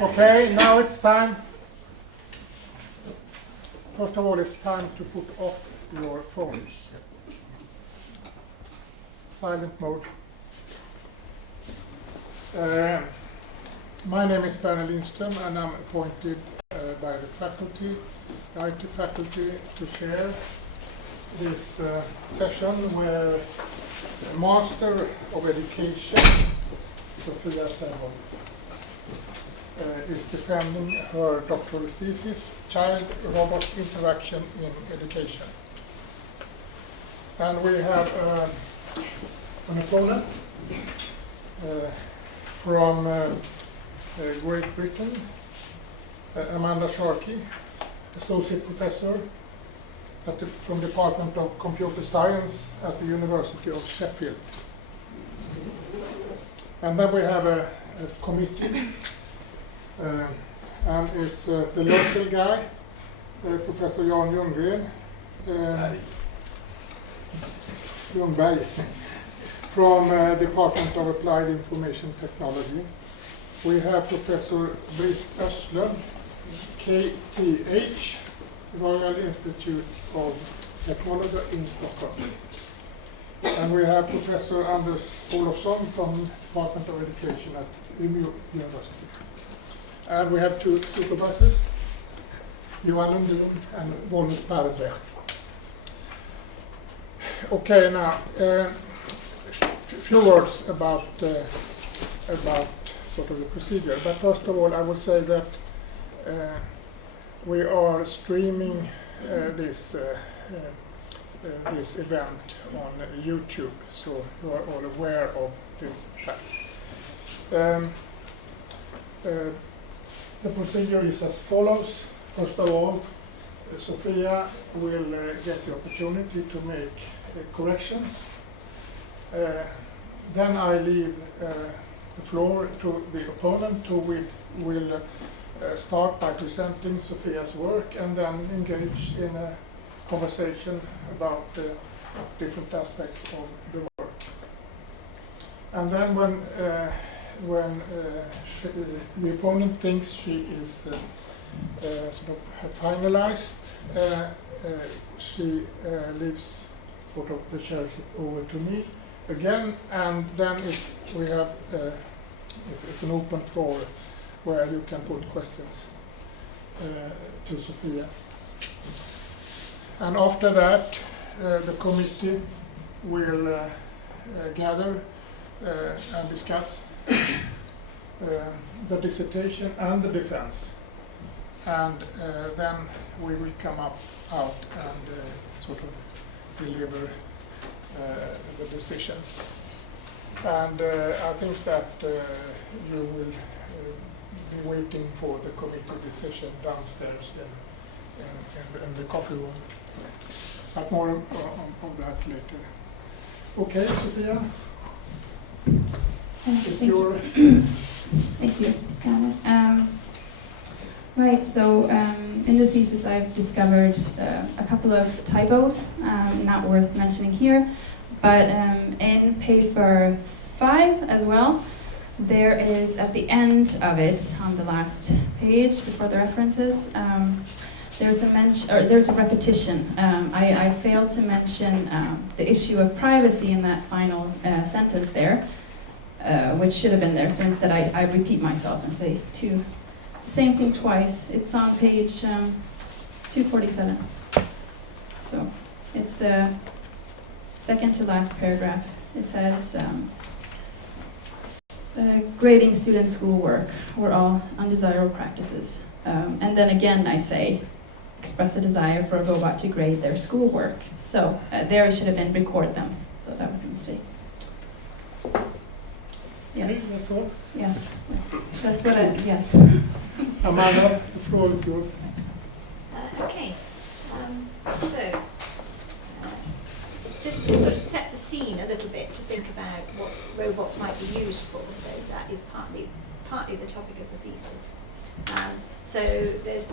Okay, now it's time. First of all, it's time to put off your phones. Silent mode. My name is Bernie Lindström, and I'm appointed by the faculty, the IT faculty, to chair this session where Master of Education, Sofia Serholt, is defending her doctoral thesis, Child-Robot Interaction in Education. And we have an opponent from Great Britain, Amanda Sharkey, Associate Professor from the Department of Computer Science at the University of Sheffield. And then we have a committee, and it's the local guy, Professor Jan Ljungberg, from Department of Applied Information Technology. We have Professor Britt Östlund, KTH, Royal Institute of Technology in Stockholm. And we have Professor Anders Olofsson from Department of Education at Umeå University. And we have two supervisors, Johan Lundin and Bonus Paradrecht. Okay, now, a few words about sort of the procedure. But first of all, I will say that we are streaming this event on YouTube, so you are all aware of this fact. The procedure is as follows. First of all, Sofia will get the opportunity to make corrections. Then I leave the floor to the opponent, who will start by presenting Sofia's work and then engage in a conversation about different aspects of the work. And then when the opponent thinks she is sort of finalized, she leaves sort of the chair over to me again, and then it's an open floor where you can put questions to Sofia. And after that, the committee will gather and discuss the dissertation and the defense. And then we will come out and sort of deliver the decision. And I think that you will be waiting for the committee decision downstairs in the coffee room. But more of that later. Okay, Sofia? Thank you. Right, so in the thesis I've discovered a couple of typos, not worth mentioning here, but in paper 5 as well, there is at the end of it, on the last page before the references, there's a repetition. I failed to mention the issue of privacy in that final sentence there, which should have been there. So instead I repeat myself and say same thing twice. It's on page 247. So it's the second to last paragraph. It says, grading student schoolwork were all undesirable practices. And then again I say, express a desire for a robot to grade their schoolwork. So there it should have been record them. So that was a mistake. Yes. That's all? Yes. That's what yes. Amanda, the floor is yours. Okay. So, just to sort of set the scene a little bit to think about what robots might be used for. So that is partly the topic of the thesis. So there's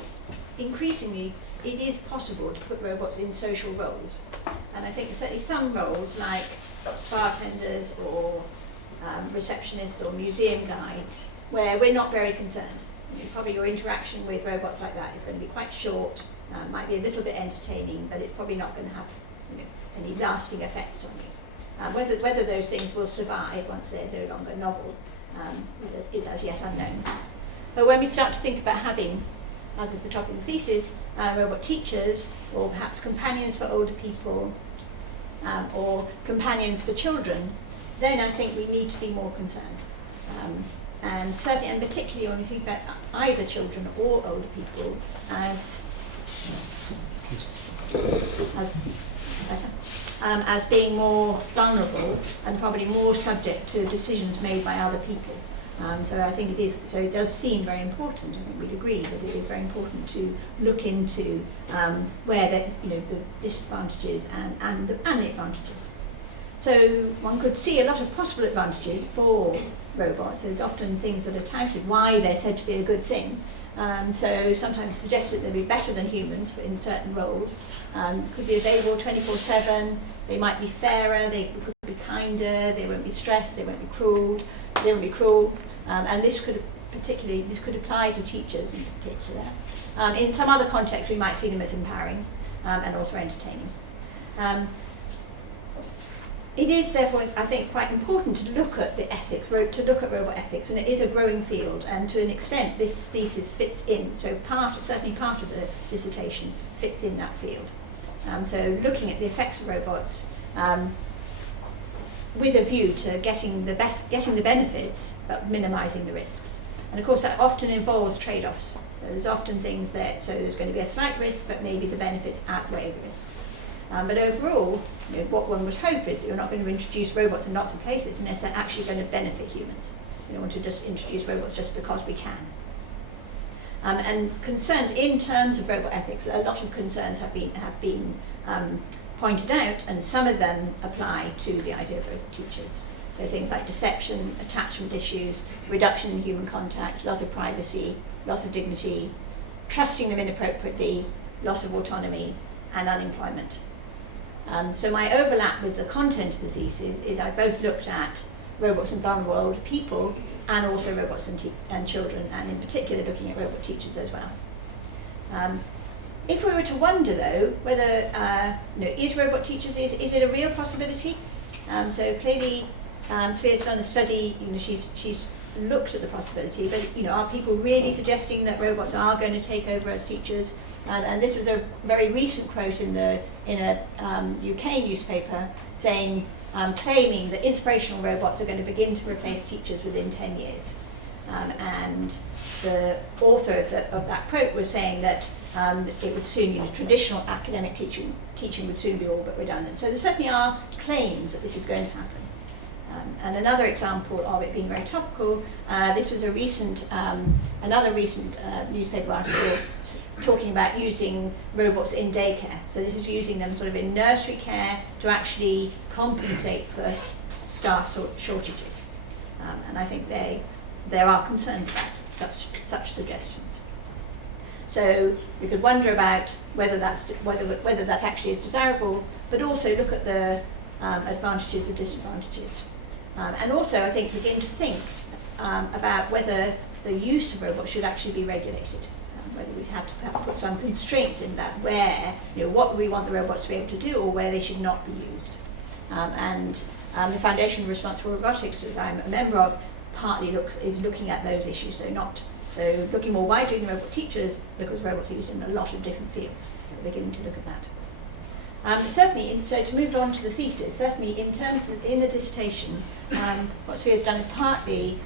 increasingly, it is possible to put robots in social roles. And I think certainly some roles like bartenders or receptionists or museum guides where we're not very concerned. Probably your interaction with robots like that is going to be quite short, might be a little bit entertaining, but it's probably not going to have any lasting effects on you. Whether those things will survive once they're no longer novel is as yet unknown. But when we start to think about having, as is the topic of the thesis, robot teachers, or perhaps companions for older people, or companions for children, then I think we need to be more concerned. And certainly, and particularly when we think about either children or older people as being more vulnerable and probably more subject to decisions made by other people. So I think it does seem very important. I think we'd agree that it is very important to look into where the disadvantages and the advantages. So one could see a lot of possible advantages for robots. There's often things that are touted why they're said to be a good thing. So sometimes suggested they'll be better than humans in certain roles. Could be available 24/7. They might be fairer. They could be kinder. They won't be stressed. They won't be cruel. And this could apply to teachers in particular. In some other contexts, we might see them as empowering and also entertaining. It is therefore, I think, quite important to look at the ethics, to look at robot ethics, and it is a growing field, and to an extent this thesis fits in, so certainly part of the dissertation fits in that field. So looking at the effects of robots with a view to getting the benefits, but minimising the risks. And of course that often involves trade-offs. So there's often things so there's going to be a slight risk, but maybe the benefits outweigh the risks. But overall, what one would hope is that you're not going to introduce robots in lots of places unless they're actually going to benefit humans. You don't want to just introduce robots just because we can. And concerns in terms of robot ethics, a lot of concerns have been pointed out, and some of them apply to the idea of robot teachers. So things like deception, attachment issues, reduction in human contact, loss of privacy, loss of dignity, trusting them inappropriately, loss of autonomy, and unemployment. So my overlap with the content of the thesis is I both looked at robots and vulnerable older people and also robots and children, and in particular looking at robot teachers as well. If we were to wonder though whether is robot teachers, is it a real possibility? So clearly Sofia's done a study, she's looked at the possibility, but are people really suggesting that robots are going to take over as teachers? And this was a very recent quote in a UK newspaper saying, claiming that inspirational robots are going to begin to replace teachers within 10 years. And the author of that quote was saying that it would soon, traditional academic teaching would soon be all but redundant. So there certainly are claims that this is going to happen. And another example of it being very topical, this was another recent newspaper article talking about using robots in daycare. So this is using them sort of in nursery care to actually compensate for staff shortages. And I think there are concerns about such suggestions. So we could wonder about whether that actually is desirable, but also look at the advantages and disadvantages. And also, I think, begin to think about whether the use of robots should actually be regulated, whether we have to put some constraints in that where, what we want the robots to be able to do or where they should not be used. And the Foundation for Responsible Robotics, that I'm a member of, partly is looking at those issues, so looking more widely than robot teachers, because robots are used in a lot of different fields. We're beginning to look at that. Certainly, so to move on to the thesis, certainly in the dissertation, what Sofia's done is partly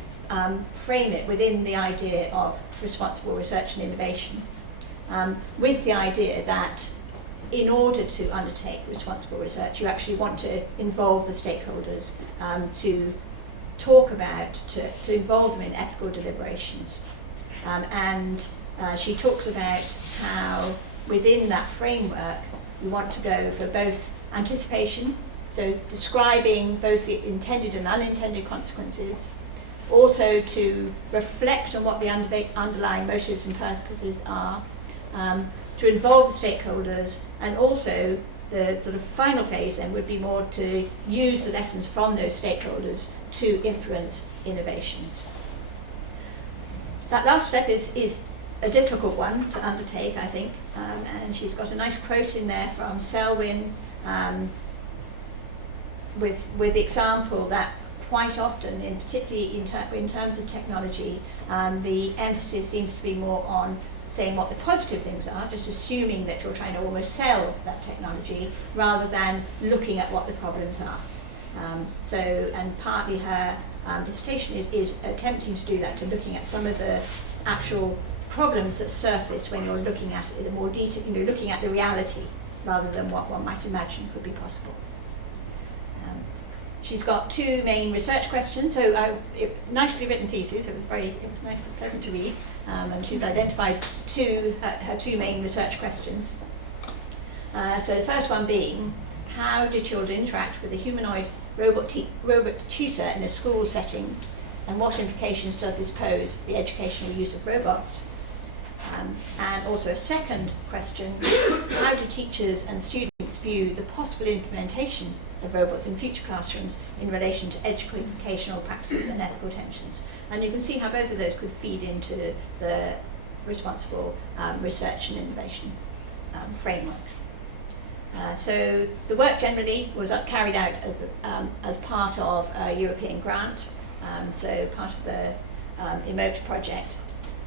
frame it within the idea of responsible research and innovation, with the idea that in order to undertake responsible research, you actually want to involve the stakeholders, to talk about, to involve them in ethical deliberations. And she talks about how within that framework, we want to go for both anticipation, so describing both the intended and unintended consequences, also to reflect on what the underlying motives and purposes are, to involve the stakeholders, and also the sort of final phase then would be more to use the lessons from those stakeholders to influence innovations. that last step is a difficult one to undertake, I think, and she's got a nice quote in there from Selwyn with the example that quite often, particularly in terms of technology, the emphasis seems to be more on saying what the positive things are, just assuming that you're trying to almost sell that technology, rather than looking at what the problems are. And partly her dissertation is attempting to do that, to looking at some of the actual problems that surface when you're looking at it in more detail, looking at the reality rather than what one might imagine could be possible. She's got two main research questions, so nicely written thesis. It was nice and pleasant to read, and she's identified her two main research questions. So the first one being, how do children interact with a humanoid robot tutor in a school setting, and what implications does this pose for the educational use of robots? And also a second question, how do teachers and students view the possible implementation of robots in future classrooms in relation to educational practices and ethical tensions? And you can see how both of those could feed into the responsible research and innovation framework. So the work generally was carried out as part of a European grant, so part of the Emote project,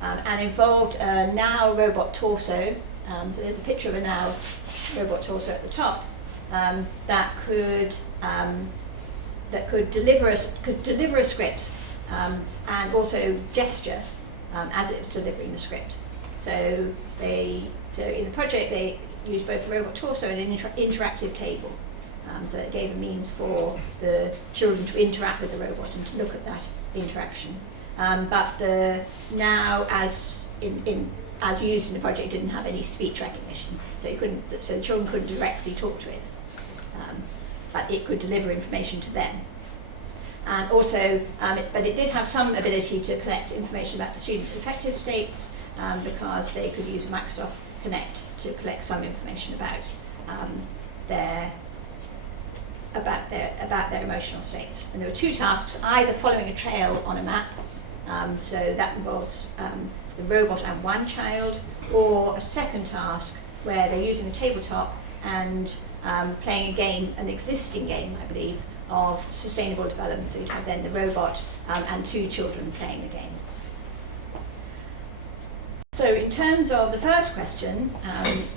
and involved a Now robot torso. So there's a picture of a Now robot torso at the top that could deliver a script and also gesture as it was delivering the script. So in the project they used both the robot torso and an interactive table. So it gave a means for the children to interact with the robot and to look at that interaction. But the Now, as used in the project, didn't have any speech recognition, so the children couldn't directly talk to it, but it could deliver information to them. And also, but it did have some ability to collect information about the students' affective states, because they could use Microsoft Connect to collect some information about their emotional states. And there were two tasks: either following a trail on a map, so that involves the robot and one child, or a second task where they're using the tabletop and playing a game, an existing game, I believe, of sustainable development. So you'd have then the robot and two children playing the game. So in terms of the first question,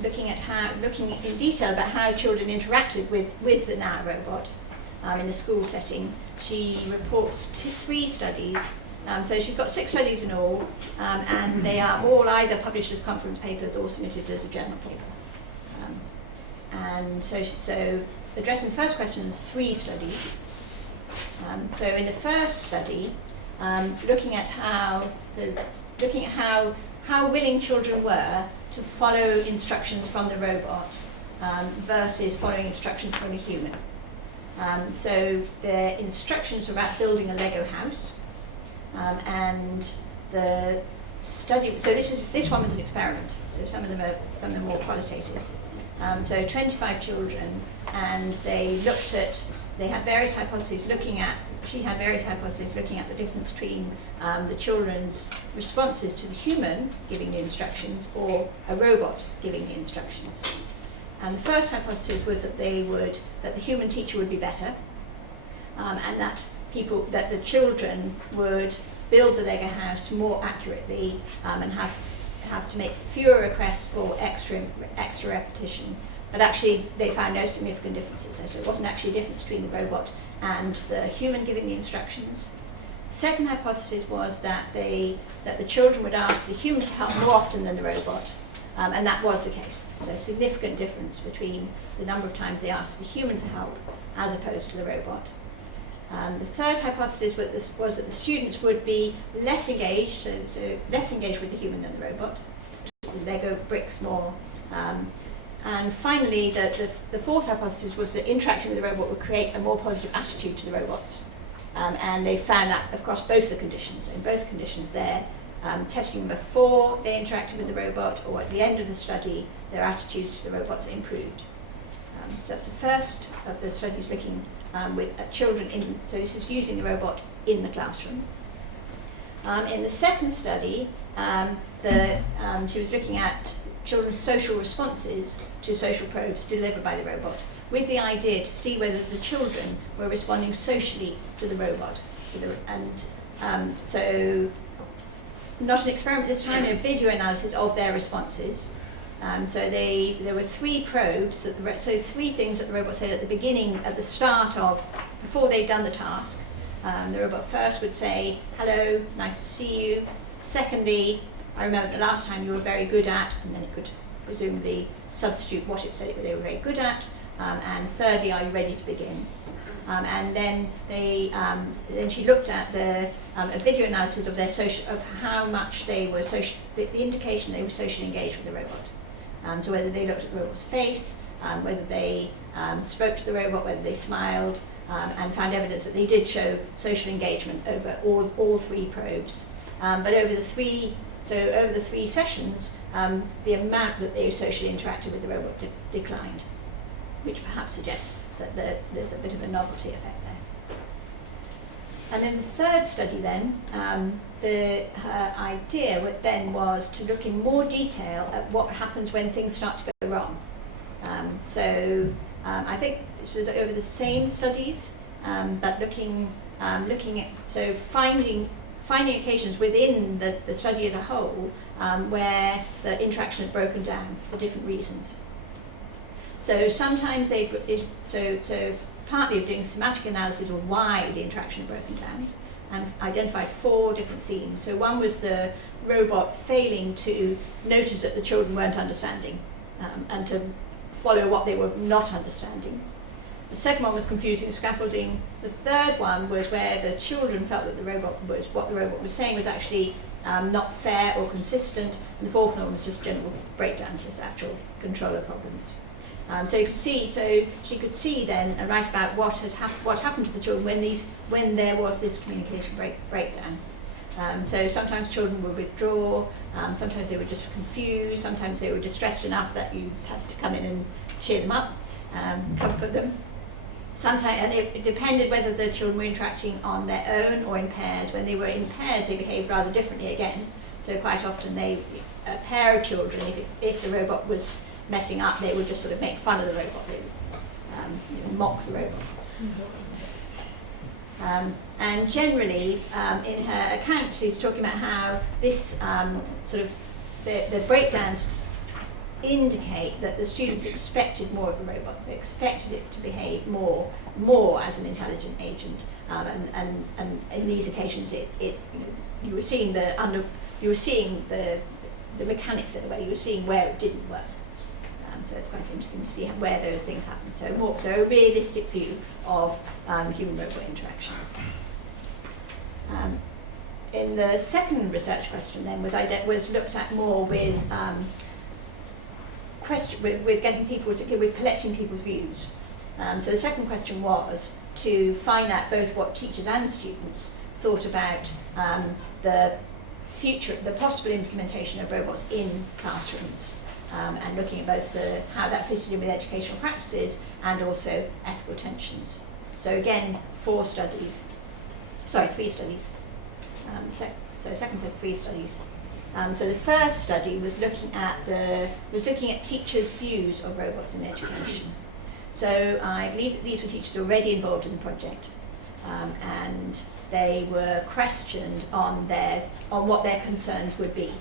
looking in detail about how children interacted with the Now robot in a school setting, she reports three studies. So she's got 6 studies in all, and they are all either published as conference papers or submitted as a journal paper. And so addressing the first question, there's 3 studies. So in the first study, looking at how willing children were to follow instructions from the robot versus following instructions from a human. So the instructions were about building a Lego house. And the study, so this one was an experiment, so some of them are more qualitative. So 25 children, and they had various hypotheses she had various hypotheses looking at the difference between the children's responses to the human giving the instructions or a robot giving the instructions. And the first hypothesis was that the human teacher would be better, and that the children would build the Lego house more accurately and have to make fewer requests for extra repetition. But actually, they found no significant differences. So there wasn't actually a difference between the robot and the human giving the instructions. The second hypothesis was that the children would ask the human for help more often than the robot, and that was the case. So a significant difference between the number of times they asked the human for help as opposed to the robot. The third hypothesis was that the students would be less engaged, so less engaged with the human than the robot, the Lego bricks more. And finally, the fourth hypothesis was that interacting with the robot would create a more positive attitude to the robots. And they found that across both the conditions. So in both conditions, they're testing them before they interacted with the robot, or at the end of the study, their attitudes to the robots improved. So that's the first of the studies looking with children so this is using the robot in the classroom. In the second study, she was looking at children's social responses to social probes delivered by the robot, with the idea to see whether the children were responding socially to the robot. So not an experiment this time, a video analysis of their responses. So there were 3 probes, so 3 things that the robot said at the beginning, at the start of, before they'd done the task. The robot first would say, hello, nice to see you. Secondly, I remember the last time you were very good at, and then it could presumably substitute what it said they were very good at. And thirdly, are you ready to begin? And then then she looked at a video analysis of of how much they were the indication they were socially engaged with the robot. So whether they looked at the robot's face, whether they spoke to the robot, whether they smiled, and found evidence that they did show social engagement over all 3 probes. But over the 3 sessions, the amount that they socially interacted with the robot declined, which perhaps suggests that there's a bit of a novelty effect there. And in the third study then, her idea then was to look in more detail at what happens when things start to go wrong. I think this was over the same studies, but looking at, finding occasions within the study as a whole where the interaction had broken down for different reasons. So sometimes partly of doing thematic analysis of why the interaction had broken down, and identified 4 different themes. So one was the robot failing to notice that the children weren't understanding, and to follow what they were not understanding. The second one was confusing scaffolding. The third one was where the children felt that what the robot was saying was actually not fair or consistent. And the fourth one was just general breakdown, just actual controller problems. So she could see then and write about what happened to the children when there was this communication breakdown. So sometimes children would withdraw, sometimes they were just confused, sometimes they were distressed enough that you had to come in and cheer them up, comfort them. Sometimes, and it depended whether the children were interacting on their own or in pairs. When they were in pairs, they behaved rather differently again. So quite often a pair of children, if the robot was messing up, they would just sort of make fun of the robot, they would mock the robot. And generally, in her account, she's talking about how this the breakdowns indicate that the students expected more of the robot. They expected it to behave more as an intelligent agent. And in these occasions, you were seeing the mechanics of the way. You were seeing where it didn't work. So it's quite interesting to see where those things happen. So a realistic view of human-robot interaction. In the second research question then was looked at more with getting people with collecting people's views. So the second question was to find out both what teachers and students thought about the possible implementation of robots in classrooms. And looking at both how that fitted in with educational practices and also ethical tensions. So again, 3 studies. So second set of 3 studies. So the first study was looking at teachers' views of robots in education. So I believe that these were teachers already involved in the project, and they were questioned on what their concerns would be.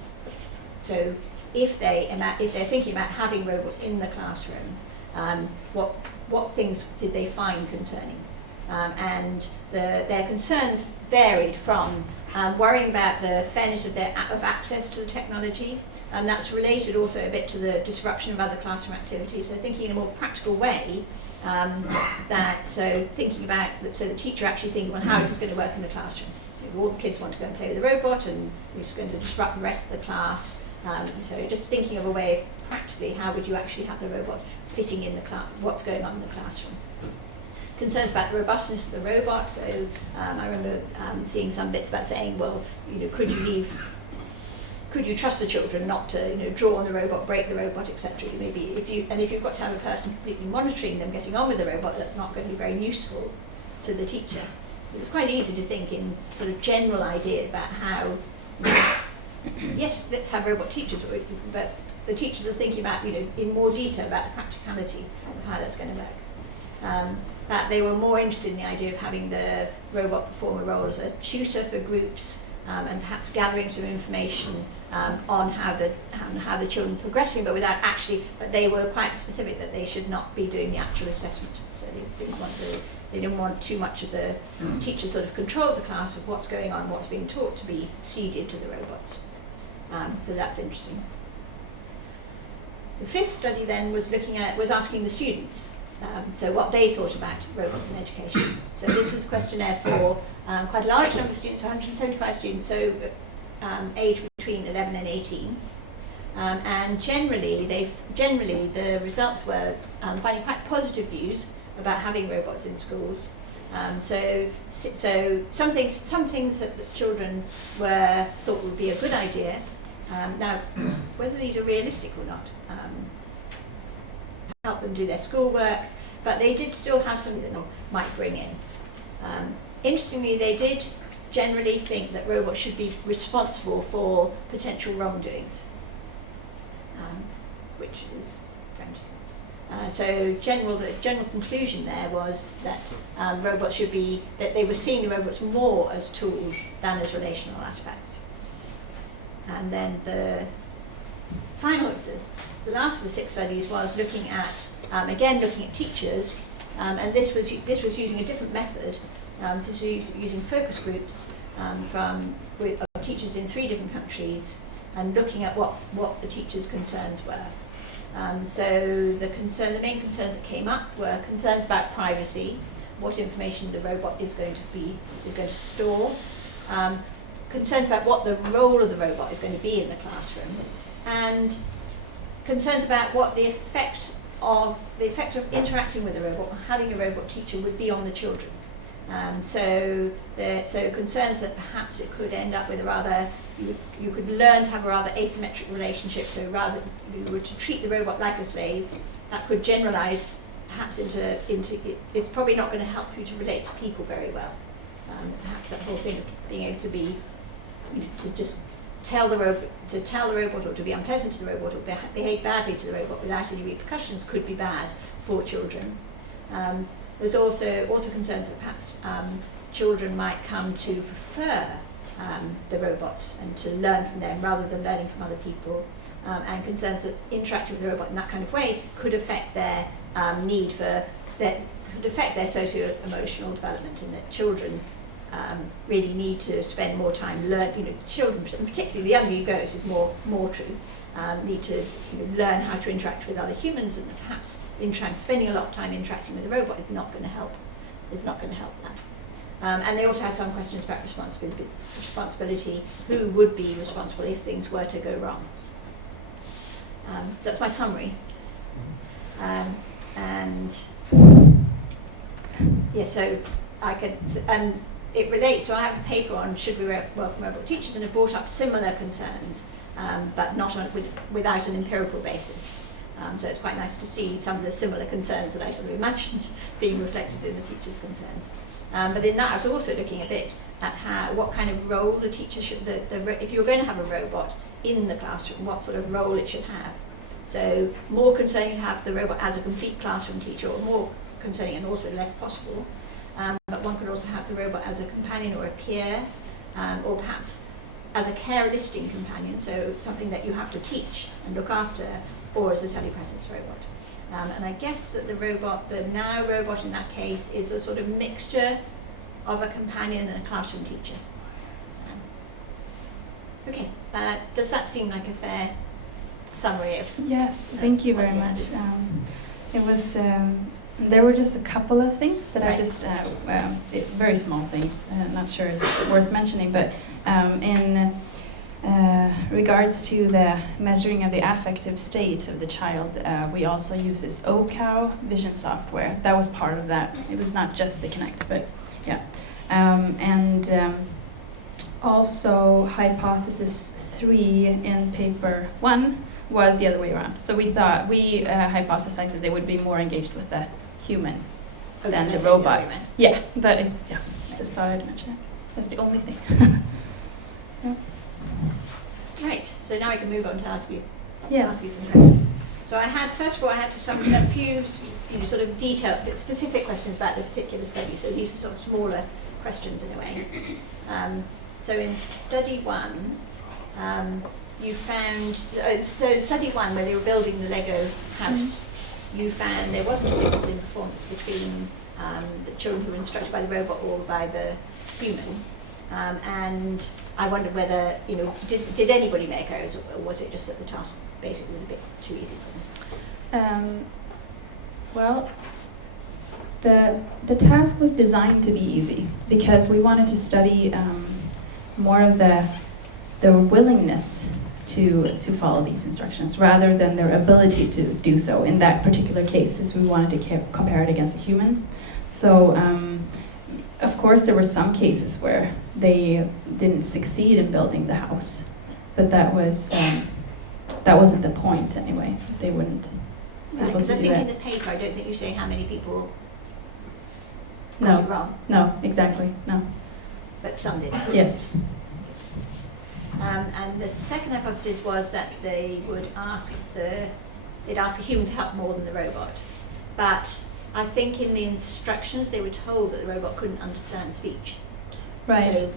So if they're thinking about having robots in the classroom, what things did they find concerning? And their concerns varied from worrying about the fairness of access to the technology, and that's related also a bit to the disruption of other classroom activities. So thinking in a more practical way, thinking about the teacher actually thinking, well, how is this going to work in the classroom? All the kids want to go and play with the robot, and it's going to disrupt the rest of the class. So just thinking of a way of practically how would you actually have the robot fitting in the class, what's going on in the classroom. Concerns about the robustness of the robot. So I remember seeing some bits about saying, well, could you trust the children not to draw on the robot, break the robot, etc. Maybe if you've got to have a person completely monitoring them getting on with the robot, that's not going to be very useful to the teacher. it's quite easy to think in sort of general idea about how, yes, let's have robot teachers, but the teachers are thinking about, in more detail about the practicality of how that's going to work. That they were more interested in the idea of having the robot perform a role as a tutor for groups, and perhaps gathering some information on how the children are progressing, but but they were quite specific that they should not be doing the actual assessment. So they didn't want too much of the teachers sort of control the class of what's going on, what's being taught, to be seeded to the robots. So that's interesting. The fifth study then was asking the students, so what they thought about robots in education. So this was a questionnaire for quite a large number of students, 175 students, so aged between 11 and 18. And generally the results were finding quite positive views about having robots in schools. So some things that the children thought would be a good idea. Now, whether these are realistic or not, help them do their schoolwork, but they did still have some that they might bring in. Interestingly, they did generally think that robots should be responsible for potential wrongdoings, which is very interesting. So the general conclusion there was that robots should be, that they were seeing the robots more as tools than as relational artifacts. And then the last of the 6 studies was looking at teachers, and this was using a different method. This was using focus groups of teachers in 3 different countries, and looking at what the teachers' concerns were. So the main concerns that came up were concerns about privacy, what information the robot is going to store, concerns about what the role of the robot is going to be in the classroom, and concerns about what the effect of interacting with the robot, or having a robot teacher, would be on the children. So concerns that perhaps it could end up with you could learn to have a rather asymmetric relationship. So rather, if you were to treat the robot like a slave, that could generalize perhaps into it's probably not going to help you to relate to people very well. Perhaps that whole thing of being able to be, to just tell the robot, or to be unpleasant to the robot, or behave badly to the robot without any repercussions, could be bad for children. There's also concerns that perhaps children might come to prefer the robots and to learn from them rather than learning from other people, and concerns that interacting with the robot in that kind of way could affect their could affect their socio-emotional development, and that children really need to spend more time children, particularly the younger you go, this is more true, need to learn how to interact with other humans, and perhaps spending a lot of time interacting with a robot is not going to help that. And they also had some questions about responsibility, who would be responsible if things were to go wrong. So that's my summary. And yes, so it relates. So I have a paper on should we welcome robot teachers, and have brought up similar concerns, but not without an empirical basis. So it's quite nice to see some of the similar concerns that I sort of imagined being reflected in the teachers' concerns. But in that, I was also looking a bit at what kind of role the teacher should, if you're going to have a robot in the classroom, what sort of role it should have. So more concerning to have the robot as a complete classroom teacher, or more concerning and also less possible. But one could also have the robot as a companion or a peer, or perhaps as a care-listing companion, so something that you have to teach and look after, or as a telepresence robot. And I guess that the now robot in that case is a sort of mixture of a companion and a classroom teacher. Okay, does that seem like a fair summary of? Yes, thank you very much. It was. There were just a couple of things that I just, very small things, not sure it's worth mentioning, but in regards to the measuring of the affective state of the child, we also use this OCOW vision software. That was part of that. It was not just the Connect, but yeah. Also hypothesis 3 in paper 1 was the other way around. So we hypothesized that they would be more engaged with the human than the that's the other robot. way around. Yeah, but it's, yeah, I just thought I'd mention it. That's the only thing. Right, so now I can move on to ask you Yes. some questions. So first of all, I had a few sort of detailed, specific questions about the particular study. So these are sort of smaller questions in a way. So in study one, you found, so study one, where they were building the Lego house, you found there wasn't a difference in performance between the children who were instructed by the robot or by the human. And I wondered whether, did anybody make errors, or was it just that the task basically was a bit too easy for them? Well, the task was designed to be easy because we wanted to study more of their willingness to follow these instructions rather than their ability to do so. In that particular case, as we wanted to compare it against a human. So, of course, there were some cases where they didn't succeed in building the house, but that wasn't the point anyway. They wouldn't be able Because to I do think in it. the paper, I don't think you say how many people No. got it wrong, No, exactly, no. but some did. Yes. And the second hypothesis was that they would they'd ask the human to help more than the robot. But I think in the instructions they were told that the robot couldn't understand speech. Right. So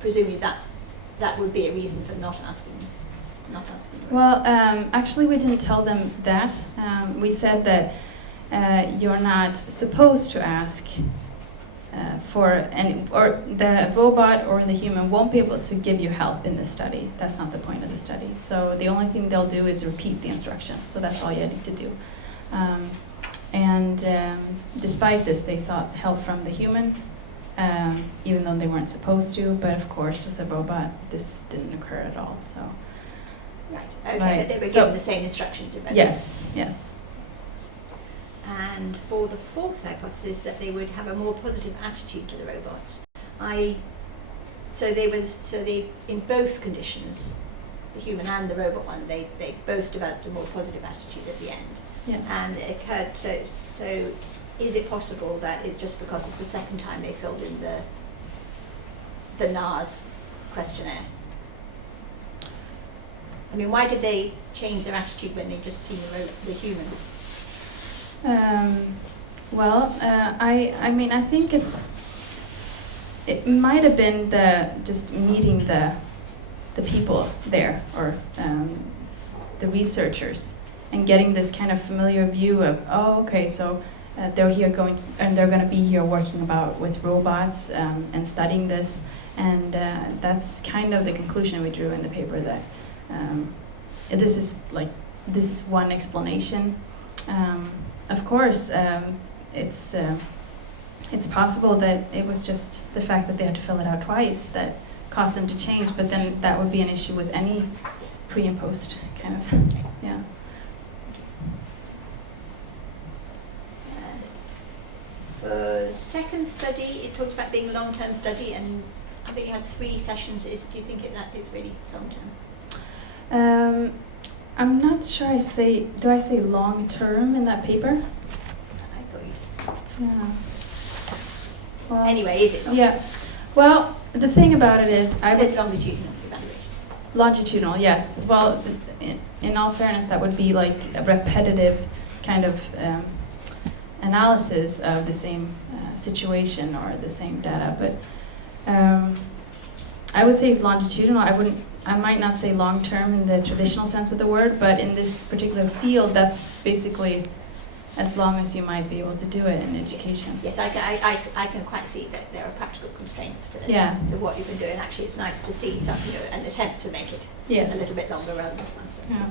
presumably that would be a reason for not asking the robot. Well, actually, we didn't tell them that. We said that you're not supposed to ask or the robot or the human won't be able to give you help in the study. That's not the point of the study. So the only thing they'll do is repeat the instruction. So that's all you need to do. And despite this, they sought help from the human, even though they weren't supposed to. But of course, with the robot, this didn't occur at all. So. Right. Okay. Right. But they were So- given the same instructions in both. Yes. Yes. And for the fourth hypothesis, that they would have a more positive attitude to the robots. So they in both conditions, the human and the robot one, they both developed a more positive attitude at the end. Yes. And it occurred. So is it possible that it's just because it's the second time they filled in the NARS questionnaire? I mean, why did they change their attitude when they just seen the human? I mean, I think it might have been just meeting the people there, or the researchers, and getting this kind of familiar view of, oh, okay, so they're going to be here working with robots and studying this, and that's kind of the conclusion we drew in the paper, that this is one explanation. Of course, it's possible that it was just the fact that they had to fill it out twice that caused them to change, but then that would be an issue with any pre and post kind of, yeah. For the second study, it talks about being a long-term study, and I think you had 3 sessions. Do you think that is really long-term? I'm not sure do I say long term in that paper? I thought you. Yeah. Well, Anyway, is it? yeah. Well, the thing about it is, It says longitudinal evaluation. longitudinal, yes. Well, in all fairness, that would be like a repetitive kind of analysis of the same situation or the same data. But I would say it's longitudinal. I might not say long-term in the traditional sense of the word, but in this particular field, that's basically as long as you might be able to do it in education. Yes, I can quite see that there are practical constraints to what you've been doing. Actually, it's nice to see an attempt to make it a little bit longer rather than this one. So. Yeah.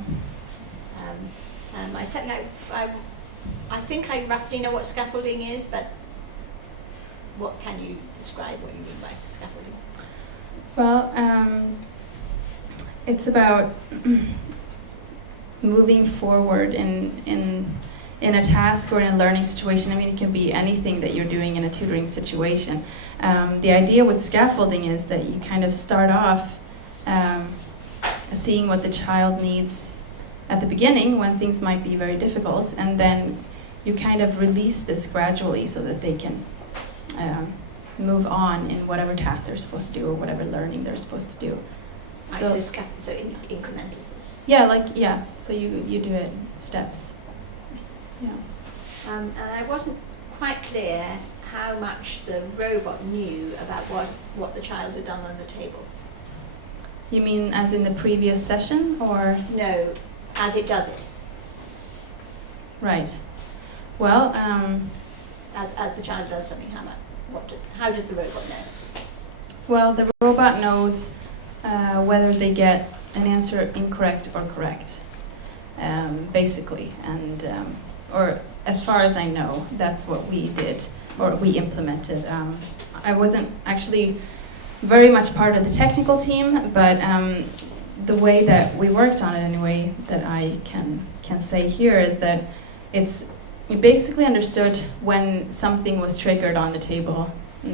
I think I roughly know what scaffolding is, but what can you describe what you mean by scaffolding? Well, it's about moving forward in a task or in a learning situation. I mean, it can be anything that you're doing in a tutoring situation. The idea with scaffolding is that you kind of start off seeing what the child needs at the beginning when things might be very difficult, and then you kind of release this gradually so that they can move on in whatever task they're supposed to do or whatever learning they're supposed to do. Right, so incremental. Yeah, so you do it in steps. Yeah. And I wasn't quite clear how much the robot knew about what the child had done on the table. You mean as in the previous session, or? No, as it does it. Right. Well, as the child does something, how does the robot know? well, the robot knows whether they get an answer incorrect or correct, basically, and or as far as I know, that's what we did or we implemented. I wasn't actually very much part of the technical team, but the way that we worked on it, anyway, that I can say here is that we basically understood when something was triggered on the table, and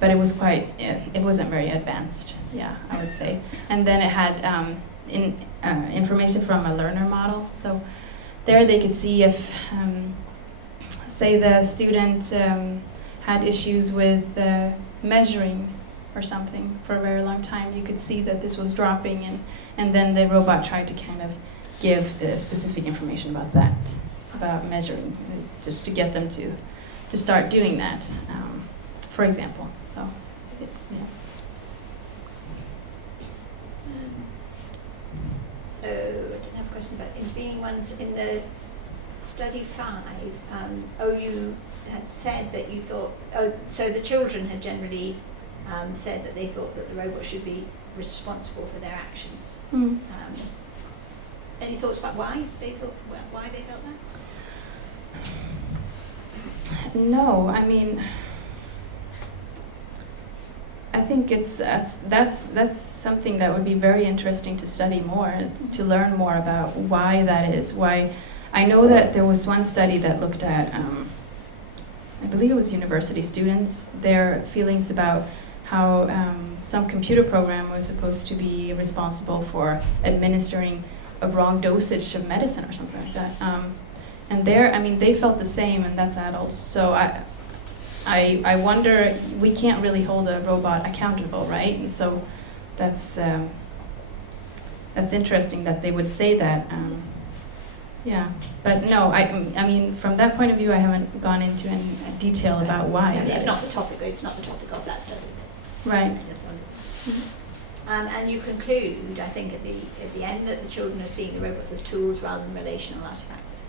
but it was it wasn't very advanced, yeah, I would say. And then it had information from a learner model, so there they could see if, say, the student had issues with measuring or something for a very long time. You could see that this was dropping, and then the robot tried to kind of give the specific information about that, about measuring, just to get them to start doing that, for example. So, yeah. So I didn't have a question about intervening ones. In the study 5, you had said that you thought, so the children had generally said that they thought that the robot should be responsible for their actions. Mm. Any thoughts about why they felt that? No, I mean, I think that's something that would be very interesting to study more, to learn more about why that is. Why I know that there was one study that looked at, I believe it was university students, their feelings about how some computer program was supposed to be responsible for administering a wrong dosage of medicine or something like that. And they felt the same, and that's adults. So I wonder, we can't really hold a robot accountable, right? And so that's interesting that they would say that. Yeah, but no, I mean, from that point of view, I haven't gone into any detail about why. It's not the topic. It's not the topic of that study. Right. And you conclude, I think, at the end, that the children are seeing the robots as tools rather than relational artifacts.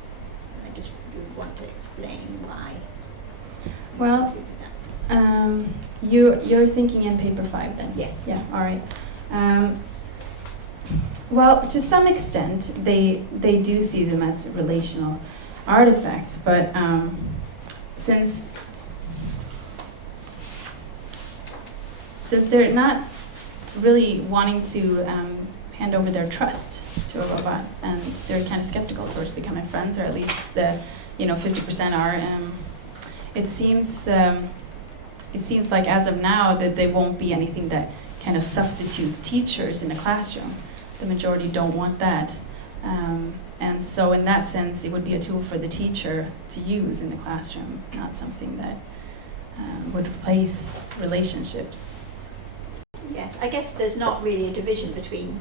And I just want to explain why. Well, you're thinking in paper 5 then? Yeah. Yeah, all right. Well, to some extent, they do see them as relational artifacts, but since they're not really wanting to hand over their trust to a robot, and they're kind of skeptical towards becoming friends, or at least the 50% are. It seems like as of now that there won't be anything that kind of substitutes teachers in the classroom. The majority don't want that, and so in that sense, it would be a tool for the teacher to use in the classroom, not something that would replace relationships. Yes, I guess there's not really a division between,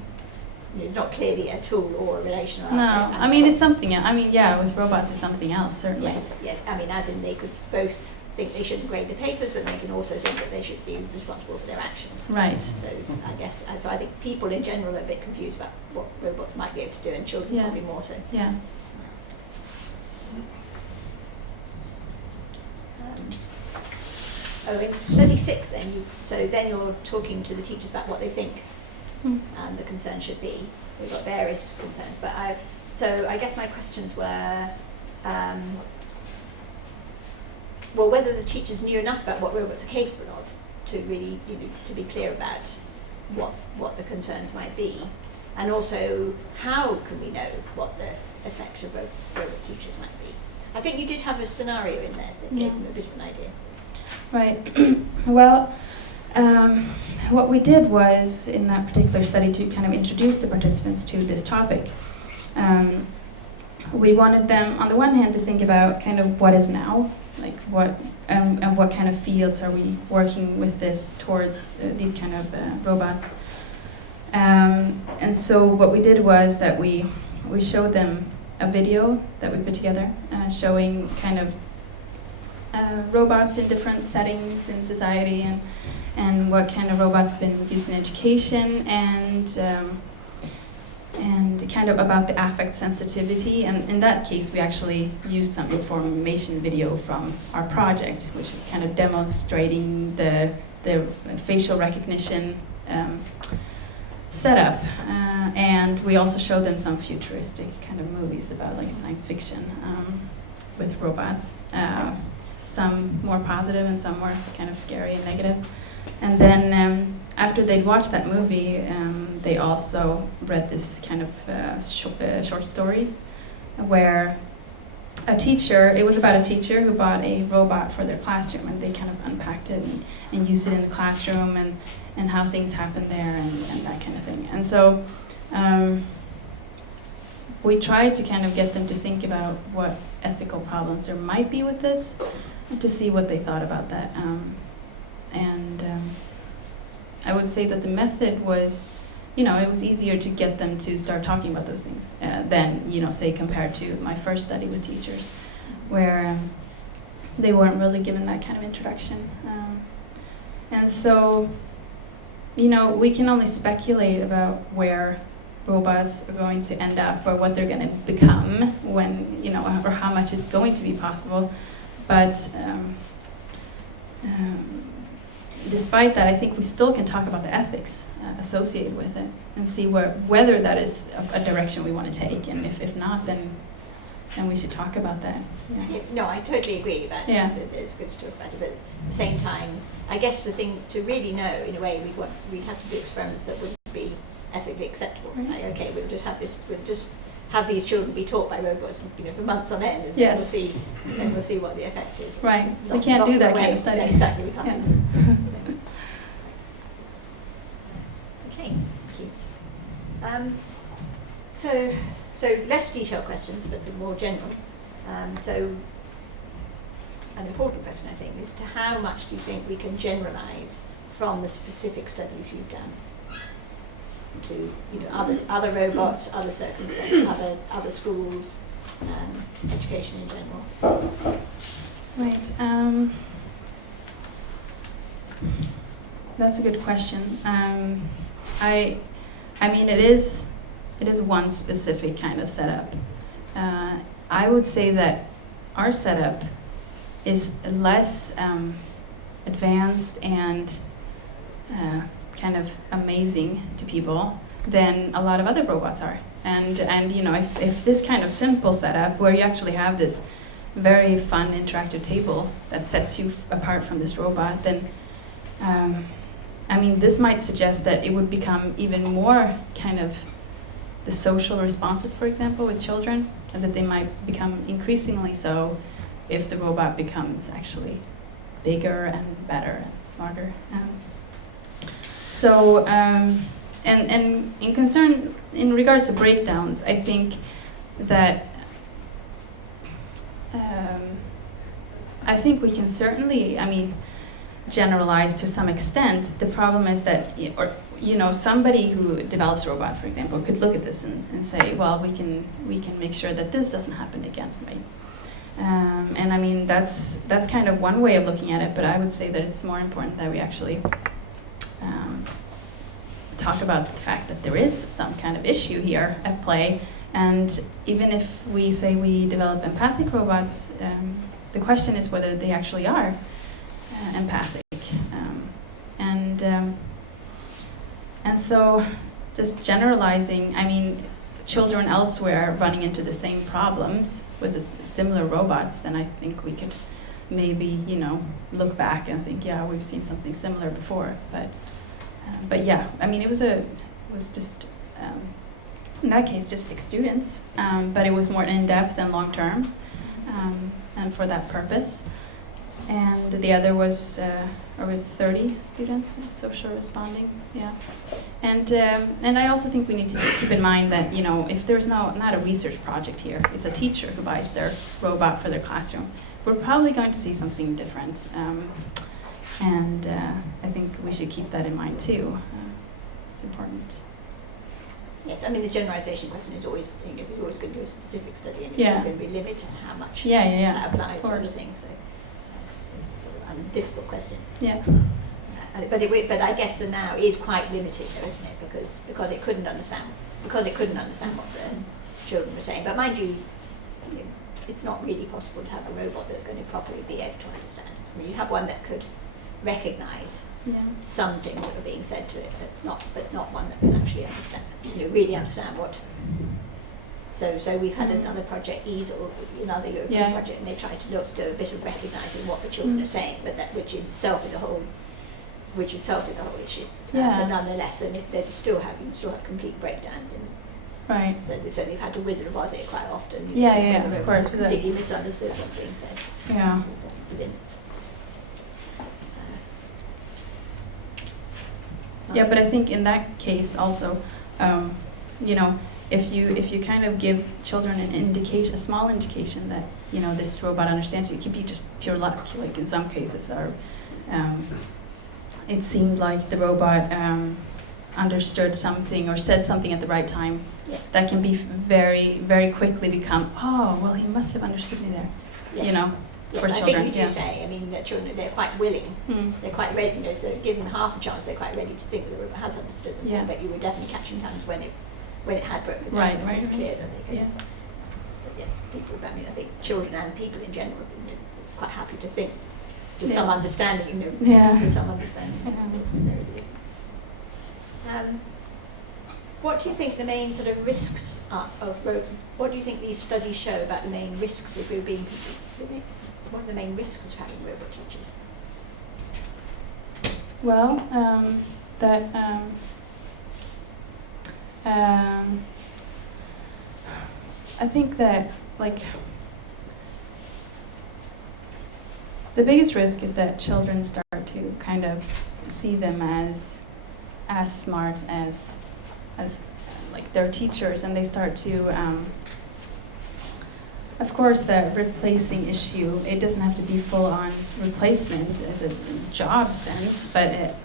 it's not clearly a tool or a relational artifact. No, I mean, it's something else. I mean, yeah, with robots it's something else, certainly. Yes, yeah, I mean, as in they could both think they shouldn't grade the papers, but they can also think that they should be responsible for their actions. Right. So I guess, so I think people in general are a bit confused about what robots might be able to do, and children probably more so. Yeah. In study 6 then, you're talking to the teachers about what they think the concerns should be. So we've got various concerns, but I guess my questions were, well, whether the teachers knew enough about what robots are capable of to really, to be clear about what the concerns might be, and also how can we know what the effect of robot teachers might be. I think you did have a scenario in there that gave them a bit of an idea. Right. Well, what we did was, in that particular study, to kind of introduce the participants to this topic, we wanted them, on the one hand, to think about kind of what is now, like what and what kind of fields are we working with this towards these kind of robots. And so what we did was that we showed them a video that we put together showing kind of robots in different settings in society, and what kind of robots have been used in education, and kind of about the affect sensitivity. And in that case, we actually used some information video from our project, which is kind of demonstrating the facial recognition setup. And we also showed them some futuristic kind of movies about like science fiction with robots. Some more positive and some more kind of scary and negative. And then after they'd watched that movie, they also read this kind of short story where a teacher, it was about a teacher who bought a robot for their classroom, and they kind of unpacked it and used it in the classroom, and how things happen there, and that kind of thing. And so we tried to kind of get them to think about what ethical problems there might be with this, to see what they thought about that. I would say that the method was, it was easier to get them to start talking about those things than, say, compared to my first study with teachers, where they weren't really given that kind of introduction. And so, we can only speculate about where robots are going to end up, or what they're going to become when, or how much is going to be possible. But despite that, I think we still can talk about the ethics associated with it, and see whether that is a direction we want to take, and if not, then we should talk about that. Yeah. No, I totally agree about yeah. It's good to talk about it, but at the same time, I guess the thing to really know, in a way, we'd have to do experiments that would be ethically acceptable. Right. Like, okay, we'll just have these children be taught by robots, for months on end, and yes. we'll see what the effect is. Right. We can't do that kind of study. Yeah, exactly, we can't. Yeah. Do that. Okay, thank you. So less detailed questions, but some more general. So an important question, I think, is to how much do you think we can generalize from the specific studies you've done to other robots, other circumstances, other schools, education in general? Right. That's a good question. I mean, it is one specific kind of setup. I would say that our setup is less advanced and kind of amazing to people than a lot of other robots are. And if this kind of simple setup, where you actually have this very fun interactive table that sets you apart from this robot, then this might suggest that it would become even more kind of the social responses, for example, with children, and that they might become increasingly so if the robot becomes actually bigger and better and smarter. And in regards to breakdowns, I think that we can certainly, generalize to some extent. The problem is that, somebody who develops robots, for example, could look at this and say, well, we can make sure that this doesn't happen again, right? That's kind of one way of looking at it, but I would say that it's more important that we actually talk about the fact that there is some kind of issue here at play, and even if we say we develop empathic robots, the question is whether they actually are empathic. And so just generalizing, children elsewhere running into the same problems with similar robots, then I think we could maybe, look back and think, yeah, we've seen something similar before. But yeah, it was just, in that case, just 6 students, but it was more in-depth and long-term, and for that purpose. And the other was over 30 students, social responding, yeah. And I also think we need to keep in mind that, you know, if there's not a research project here, it's a teacher who buys their robot for their classroom, we're probably going to see something different. And I think we should keep that in mind too. It's important. Yes, I mean the generalisation question is always, you know, you're always going to do a specific study, and it's Yeah. always going to be limited to how much Yeah. that applies Of to other course. things. So it's a sort of difficult question. Yeah. But I guess the now is quite limited, though, isn't it? Because it couldn't understand what the children were saying. But mind you, it's not really possible to have a robot that's going to properly be able to understand. I mean, you have one that could recognise some things that are being said to it, but not one that can actually understand. Really understand what. So we've had another project, EASL, another European project, and they tried to do a bit of recognising what the children are saying, but that which itself is a whole issue. But nonetheless, they still have complete breakdowns in. Right. So they've had to wizard about it quite often. Of course. Completely misunderstood what's being said. Yeah. There's definitely limits. Yeah, but I think in that case also, if you kind of give children an indication, a small indication that this robot understands you, it could be just pure luck. Like in some cases, it seemed like the robot understood something or said something at the right time. Yes. That can be very, very quickly become, oh, well, he must have understood me there. Yes. For I children. think you do say, I mean, that children, they're quite willing, they're quite ready, so given half a chance, they're quite ready to think that the robot has understood them. Yeah. But you were definitely catching times when it had broken down, Right, and it was right. clear that they could. Yeah. But yes, I think children and people in general are quite happy to think with Yeah. some understanding, Yeah. with some understanding. Yeah. There it is. What do you think the main sort of risks are what do you think these studies show about the main risks of being people? What are the main risks of having robot teachers? Well, I think that, the biggest risk is that children start to kind of see them as smart as their teachers, and they start to, of course, the replacing issue, it doesn't have to be full-on replacement as a job sense, but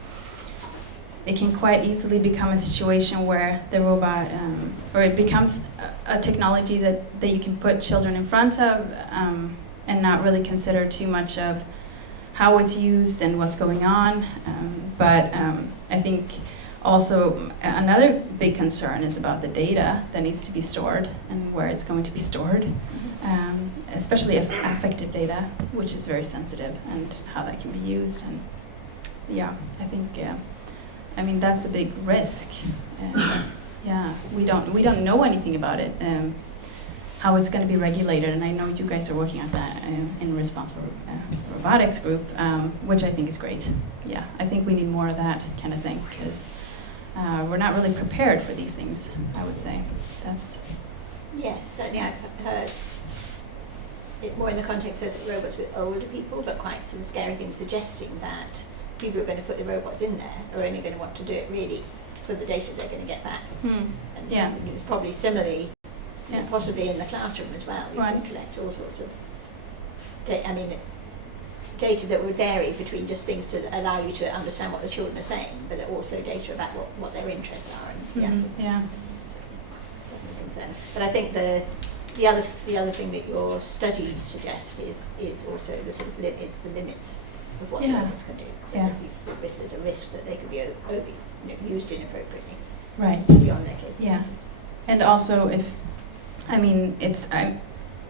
it can quite easily become a situation where the robot, or it becomes a technology that you can put children in front of and not really consider too much of how it's used and what's going on. But I think also another big concern is about the data that needs to be stored and where it's going to be stored, especially affective data, which is very sensitive, and how that can be used. And yeah, I think that's a big risk. Yeah, we don't know anything about it, how it's going to be regulated, and I know you guys are working on that in Responsible Robotics group, which I think is great. Yeah, I think we need more of that kind of thing, because we're not really prepared for these things, I would say. Yes, certainly I've heard it more in the context of robots with older people, but quite sort of scary things suggesting that people who are going to put the robots in there are only going to want to do it really for the data they're going to get back. And Yeah. it's probably similarly, Yeah. possibly in the classroom as well. You Right. can collect all sorts of data that would vary between just things to allow you to understand what the children are saying, but also data about what their interests are. And Yeah. so, definitely concern. But I think the other thing that your study suggests is also the sort of limits of what Yeah. robots can do. So Yeah. there's a risk that they could be used inappropriately Right. beyond their capabilities. Yeah. And also,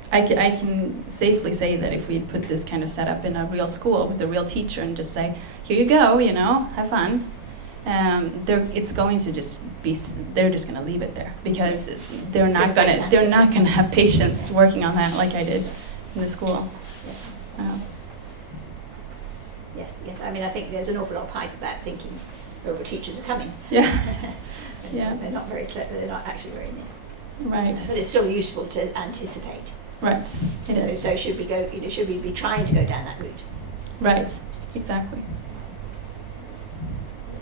I can safely say that if we put this kind of setup in a real school with a real teacher and just say, here you go, have fun, it's going to just be, they're just going to leave it there, because they're not going to have patience working on that like I did in the school. Yes. I mean, I think there's an awful lot of hype about thinking robot teachers are coming. Yeah. Yeah. They're not very clever. They're not actually very near. Right. But it's still useful to anticipate. Right. It is. So should we be trying to go down that route? Right, exactly.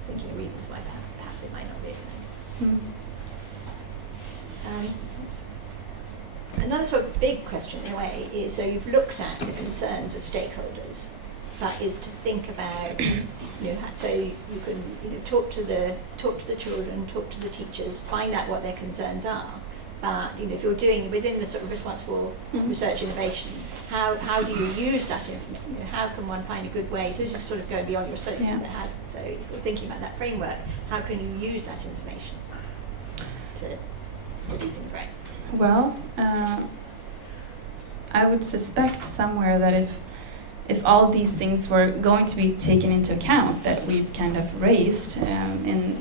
Thinking of reasons why perhaps it might not be. Oops. Another sort of big question in a way is, so you've looked at the concerns of stakeholders, that is to think about, so you can talk to the children, talk to the teachers, find out what their concerns are. But if you're doing within the sort of responsible research innovation, how do you use that? How can one find a good way? So this is sort of going beyond your studies. Yeah. But so if you're thinking about that framework, how can you use that information to do things right? Well, I would suspect somewhere that if all these things were going to be taken into account that we've kind of raised in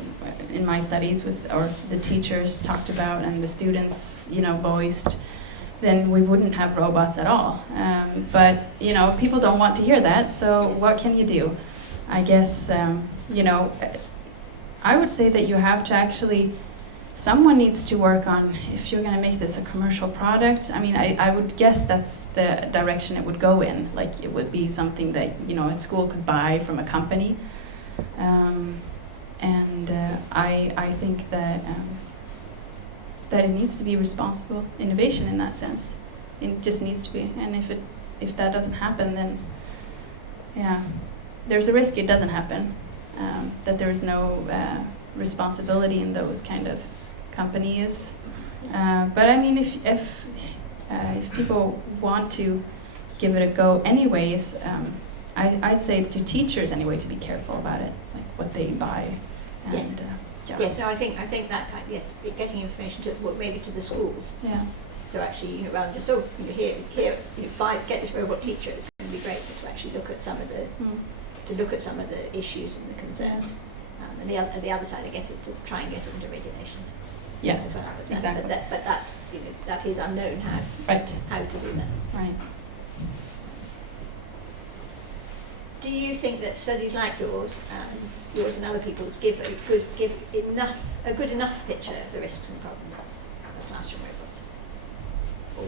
my studies or the teachers talked about and the students voiced, then we wouldn't have robots at all. But people don't want to hear that, so what can you do? I guess I would say that you have to actually, someone needs to work on, if you're going to make this a commercial product, I would guess that's the direction it would go in. Like it would be something that, a school could buy from a company. I think that it needs to be responsible innovation in that sense. It just needs to be. And if that doesn't happen, then, there's a risk it doesn't happen, that there is no responsibility in those kind of companies. But if people want to give it a go anyways, I'd say to teachers anyway to be careful about it, like what they buy. And, yes. Yes. No, I think that getting information to maybe to the schools. Yeah. So actually, rather than just here, get this robot teacher. It's going to be great, but to actually look at some of the issues and the concerns. And the other side, I guess, is to try and get it into regulations. Yeah, as well. exactly. But that's that is unknown how to do that. Right. Do you think that studies like yours and other people's give a good enough picture of the risks and problems of classroom robots? Or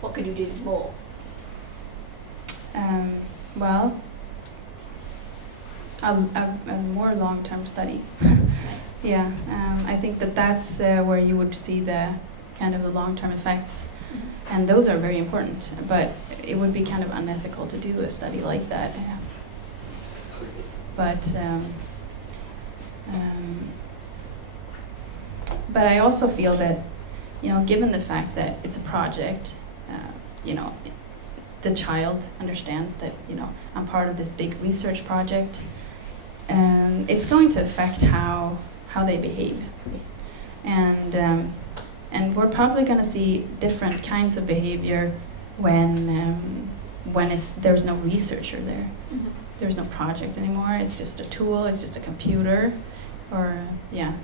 what could you do more? Well, a more long-term study. Right. Yeah, I think that's where you would see the kind of the long-term effects, and those are very important. But it would be kind of unethical to do a study like that. But I also feel that, given the fact that it's a project, the child understands that, I'm part of this big research project, and it's going to affect how they behave. And we're probably going to see different kinds of behavior when there's no researcher there. Mm-hmm. There's no project anymore. It's just a tool. It's just a computer, or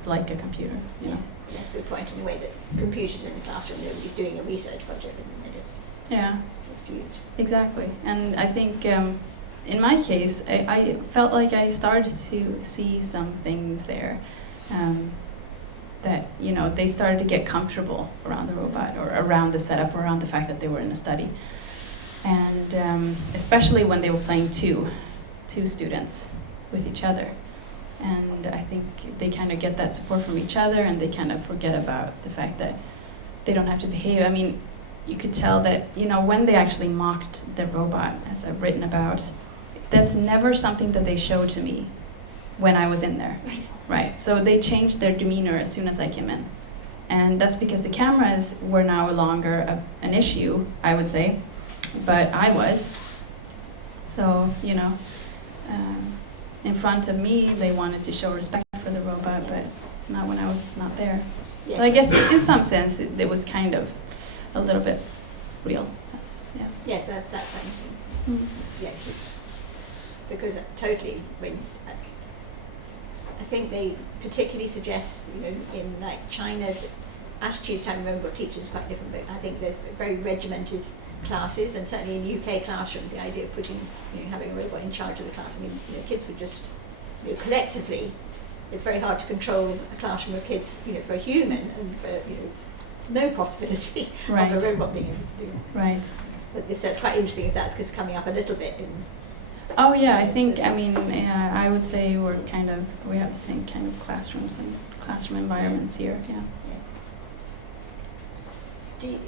like a computer. Yes, that's a good point. In the way that computers in the classroom, nobody's doing a research project, and they're just used. Exactly. And I think in my case, I felt like I started to see some things there. That they started to get comfortable around the robot, or around the setup, or around the fact that they were in a study, and especially when they were playing two students with each other, and I think they kind of get that support from each other, and they kind of forget about the fact that they don't have to behave. You could tell that when they actually mocked the robot, as I've written about, that's never something that they showed to me when I was in there. Right. So they changed their demeanor as soon as I came in. And that's because the cameras were no longer an issue, I would say, but I was. So, in front of me, they wanted to show respect for the robot, but not when I was not there. Yes. So I guess in some sense, it was kind of a little bit real sense. Yeah. Yes, that's funny. Mm-hmm. Yeah. Because totally, I think they particularly suggest, in like China, that attitudes to robot teachers is quite different. But I think there's very regimented classes, and certainly in UK classrooms, the idea of having a robot in charge of the class. Kids would just, collectively, it's very hard to control a classroom of kids, for a human, and for no possibility of a robot being able to do that. Right. But that's quite interesting if that's just coming up a little bit in. Oh yeah, I Yes, think, it I is. mean, I would say we have the same kind of classrooms and classroom environments here, yeah.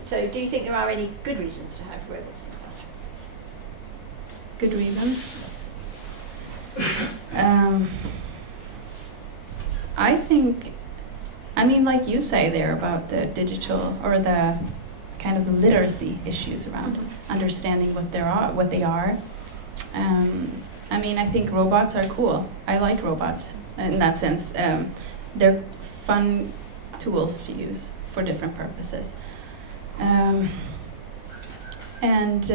So do you think there are any good reasons to have robots in the classroom? Good reasons. I think, I mean, like you say there about the digital or the kind of the literacy issues around understanding what they are. I mean, I think robots are cool. I like robots in that sense. They're fun tools to use for different purposes. And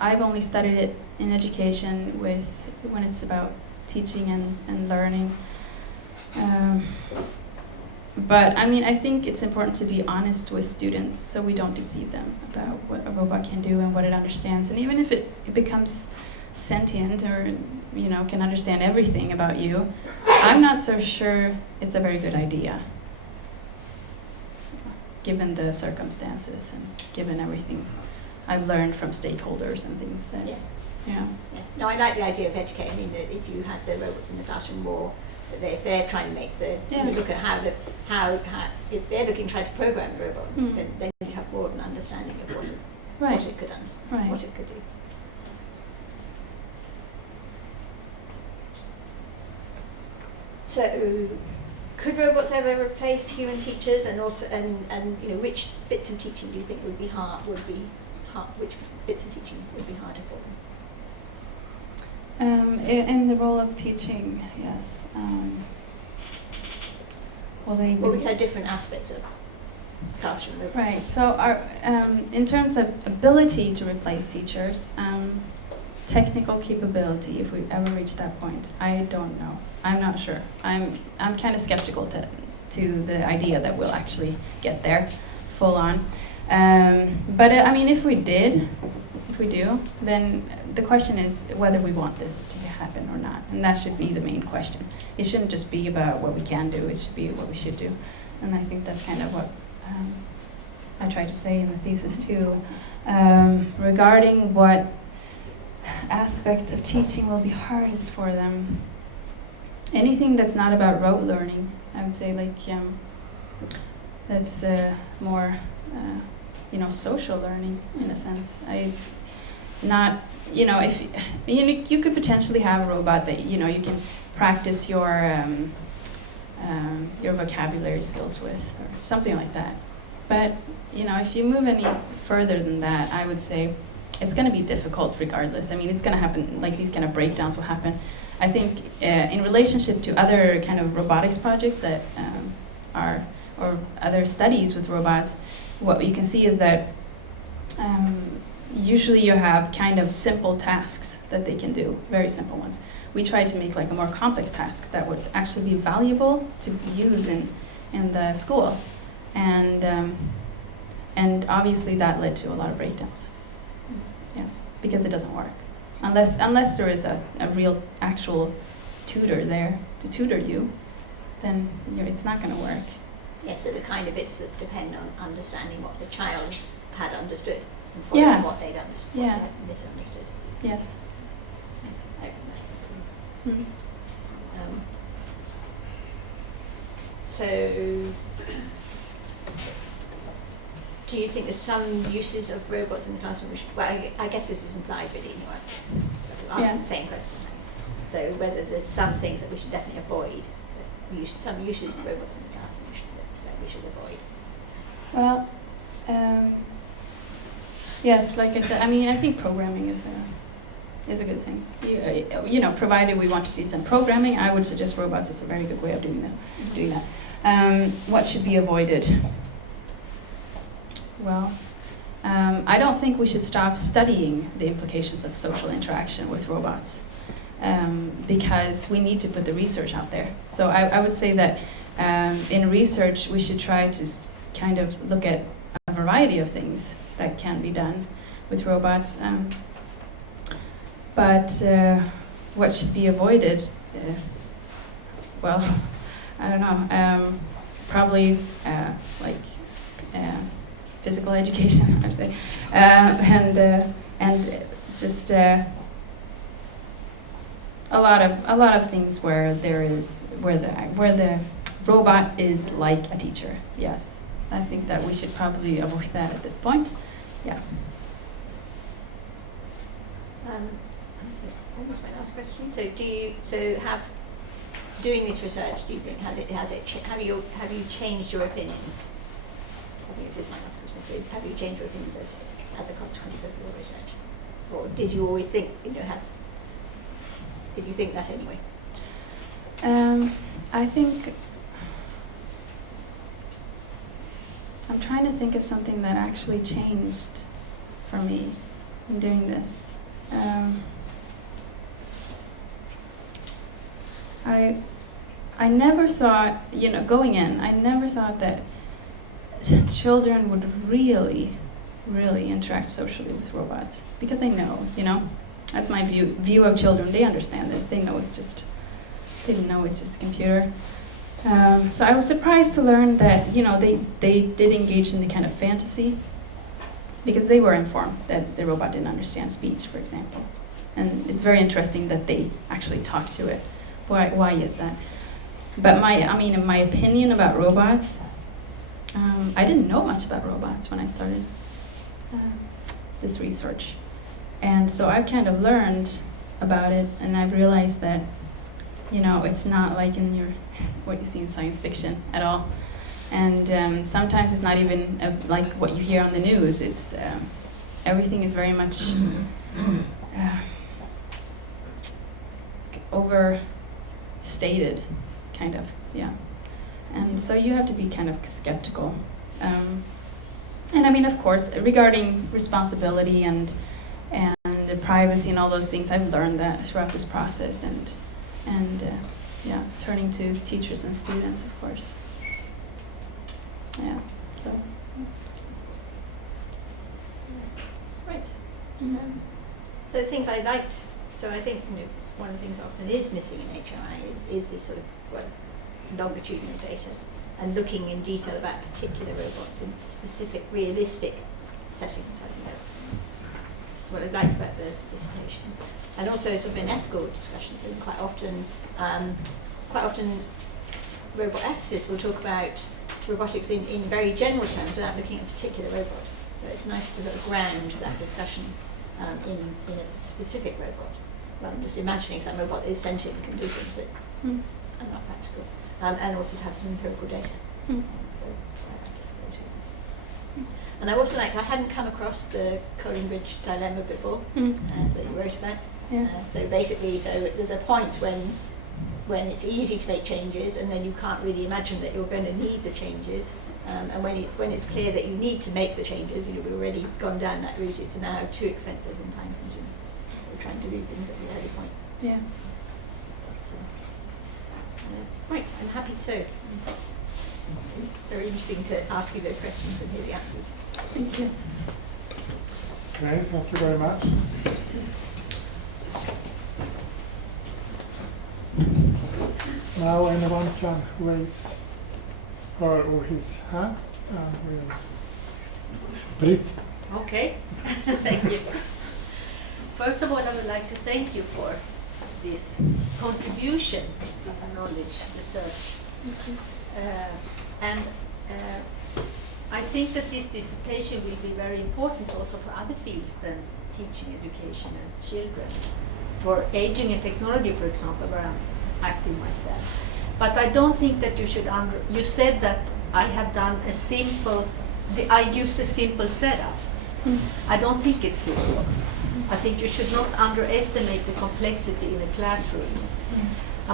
I've only studied it in education when it's about teaching and learning. But I mean, I think it's important to be honest with students so we don't deceive them about what a robot can do and what it understands. And even if it becomes sentient or, can understand everything about you, I'm not so sure it's a very good idea, given the circumstances and given everything I've learned from stakeholders and things that, Yes. yeah. Yes. No, I like the idea of educating. I mean, that if you had the robots in the classroom more, if they're trying to make you look at how if they're trying to program the robot, then you have more of an understanding of what it could understand, Right. what it could do. So, could robots ever replace human teachers, and also which bits of teaching do you think would be hard? Which bits of teaching would be harder for them? In the role of teaching, yes. Well, we can have different aspects of classroom. Right. So, in terms of ability to replace teachers, technical capability, if we ever reach that point, I don't know. I'm not sure. I'm kind of skeptical to the idea that we'll actually get there, full on. But I mean, if we do, then the question is whether we want this to happen or not, and that should be the main question. It shouldn't just be about what we can do; it should be what we should do, and I think that's kind of what I try to say in the thesis too, regarding what aspects of teaching will be hardest for them. Anything that's not about rote learning, I would say, like that's more, social learning in a sense. If you could potentially have a robot that you can practice your vocabulary skills with, or something like that. But if you move any further than that, I would say it's going to be difficult regardless. I mean, it's going to happen, like these kind of breakdowns will happen. I think in relationship to other kind of robotics projects that or other studies with robots, what you can see is that usually you have kind of simple tasks that they can do, very simple ones. We try to make like a more complex task that would actually be valuable to use in the school. And obviously that led to a lot of breakdowns. Yeah, because it doesn't work. Unless there is a real actual tutor there to tutor you, then it's not going to work. Yes, so the kind of bits that depend on understanding what the child had understood and following what they'd understood, what they had misunderstood. Yes. I think that's Mm-hmm. So, do you think there's some uses of robots in the classroom? I guess this is implied really in your answer. So I'm asking the same question. So whether there's some things that we should definitely avoid, some uses of robots in the classroom that we should avoid. Well, yes, like I said, I mean, I think programming is a good thing. Provided we want to do some programming, I would suggest robots is a very good way of doing that. What should be avoided? Well, I don't think we should stop studying the implications of social interaction with robots, because we need to put the research out there. So I would say that in research we should try to kind of look at a variety of things that can be done with robots. But what should be avoided? Well, I don't know. Probably physical education, I would say, and and just a lot of things where the robot is like a teacher. Yes, I think that we should probably avoid that at this point. Yeah. That was my last question. So doing this research, do you think have you changed your opinions? I think this is my last question. So have you changed your opinions as a consequence of your research, or did you always think did you think that anyway? I think I'm trying to think of something that actually changed for me in doing this. I never thought, going in, I never thought that children would really interact socially with robots, because they know, that's my view of children. They understand this. They didn't know it's just a computer. So I was surprised to learn that, they did engage in the kind of fantasy, because they were informed that the robot didn't understand speech, for example. And it's very interesting that they actually talk to it. Why is that? But in my opinion about robots, I didn't know much about robots when I started this research. And so I've kind of learned about it, and I've realized that, it's not like what you see in science fiction at all. And sometimes it's not even like what you hear on the news. It's everything is very much overstated, kind of, yeah. And so you have to be kind of skeptical. And of course, regarding responsibility and privacy and all those things, I've learned that throughout this process, and turning to teachers and students, of course. Yeah, so. Right. So the things I liked, so I think one of the things often is missing in HRI is this sort of longitudinal data and looking in detail about particular robots in specific realistic settings. I think that's what I liked about the dissertation. And also sort of in ethical discussions, quite often robot ethicists will talk about robotics in very general terms without looking at a particular robot. So it's nice to sort of ground that discussion in a specific robot, rather than just imagining some robot that is sentient and can do things that are not practical, and also to have some empirical data. So I like it for those reasons. And I also liked, I hadn't come across the Colinbridge dilemma before that you wrote about. Yeah. So basically, there's a point when it's easy to make changes, and then you can't really imagine that you're going to need the changes. And when it's clear that you need to make the changes, we've already gone down that route. It's now too expensive and time consuming. So we're trying to do things at the early point. Yeah. So, right, I'm happy so. Very interesting to ask you those questions and hear the answers. Thank you. Okay, thank you very much. Now anyone can raise her or his hand, and we'll... Britt. Okay, thank you. First of all, I would like to thank you for this contribution to the knowledge research. And I think that this dissertation will be very important also for other fields than teaching, education, and children. For aging and technology, for example, where I'm active myself. But I don't think that you should you said that I have done I used a simple setup. I don't think it's simple. I think you should not underestimate the complexity in a classroom.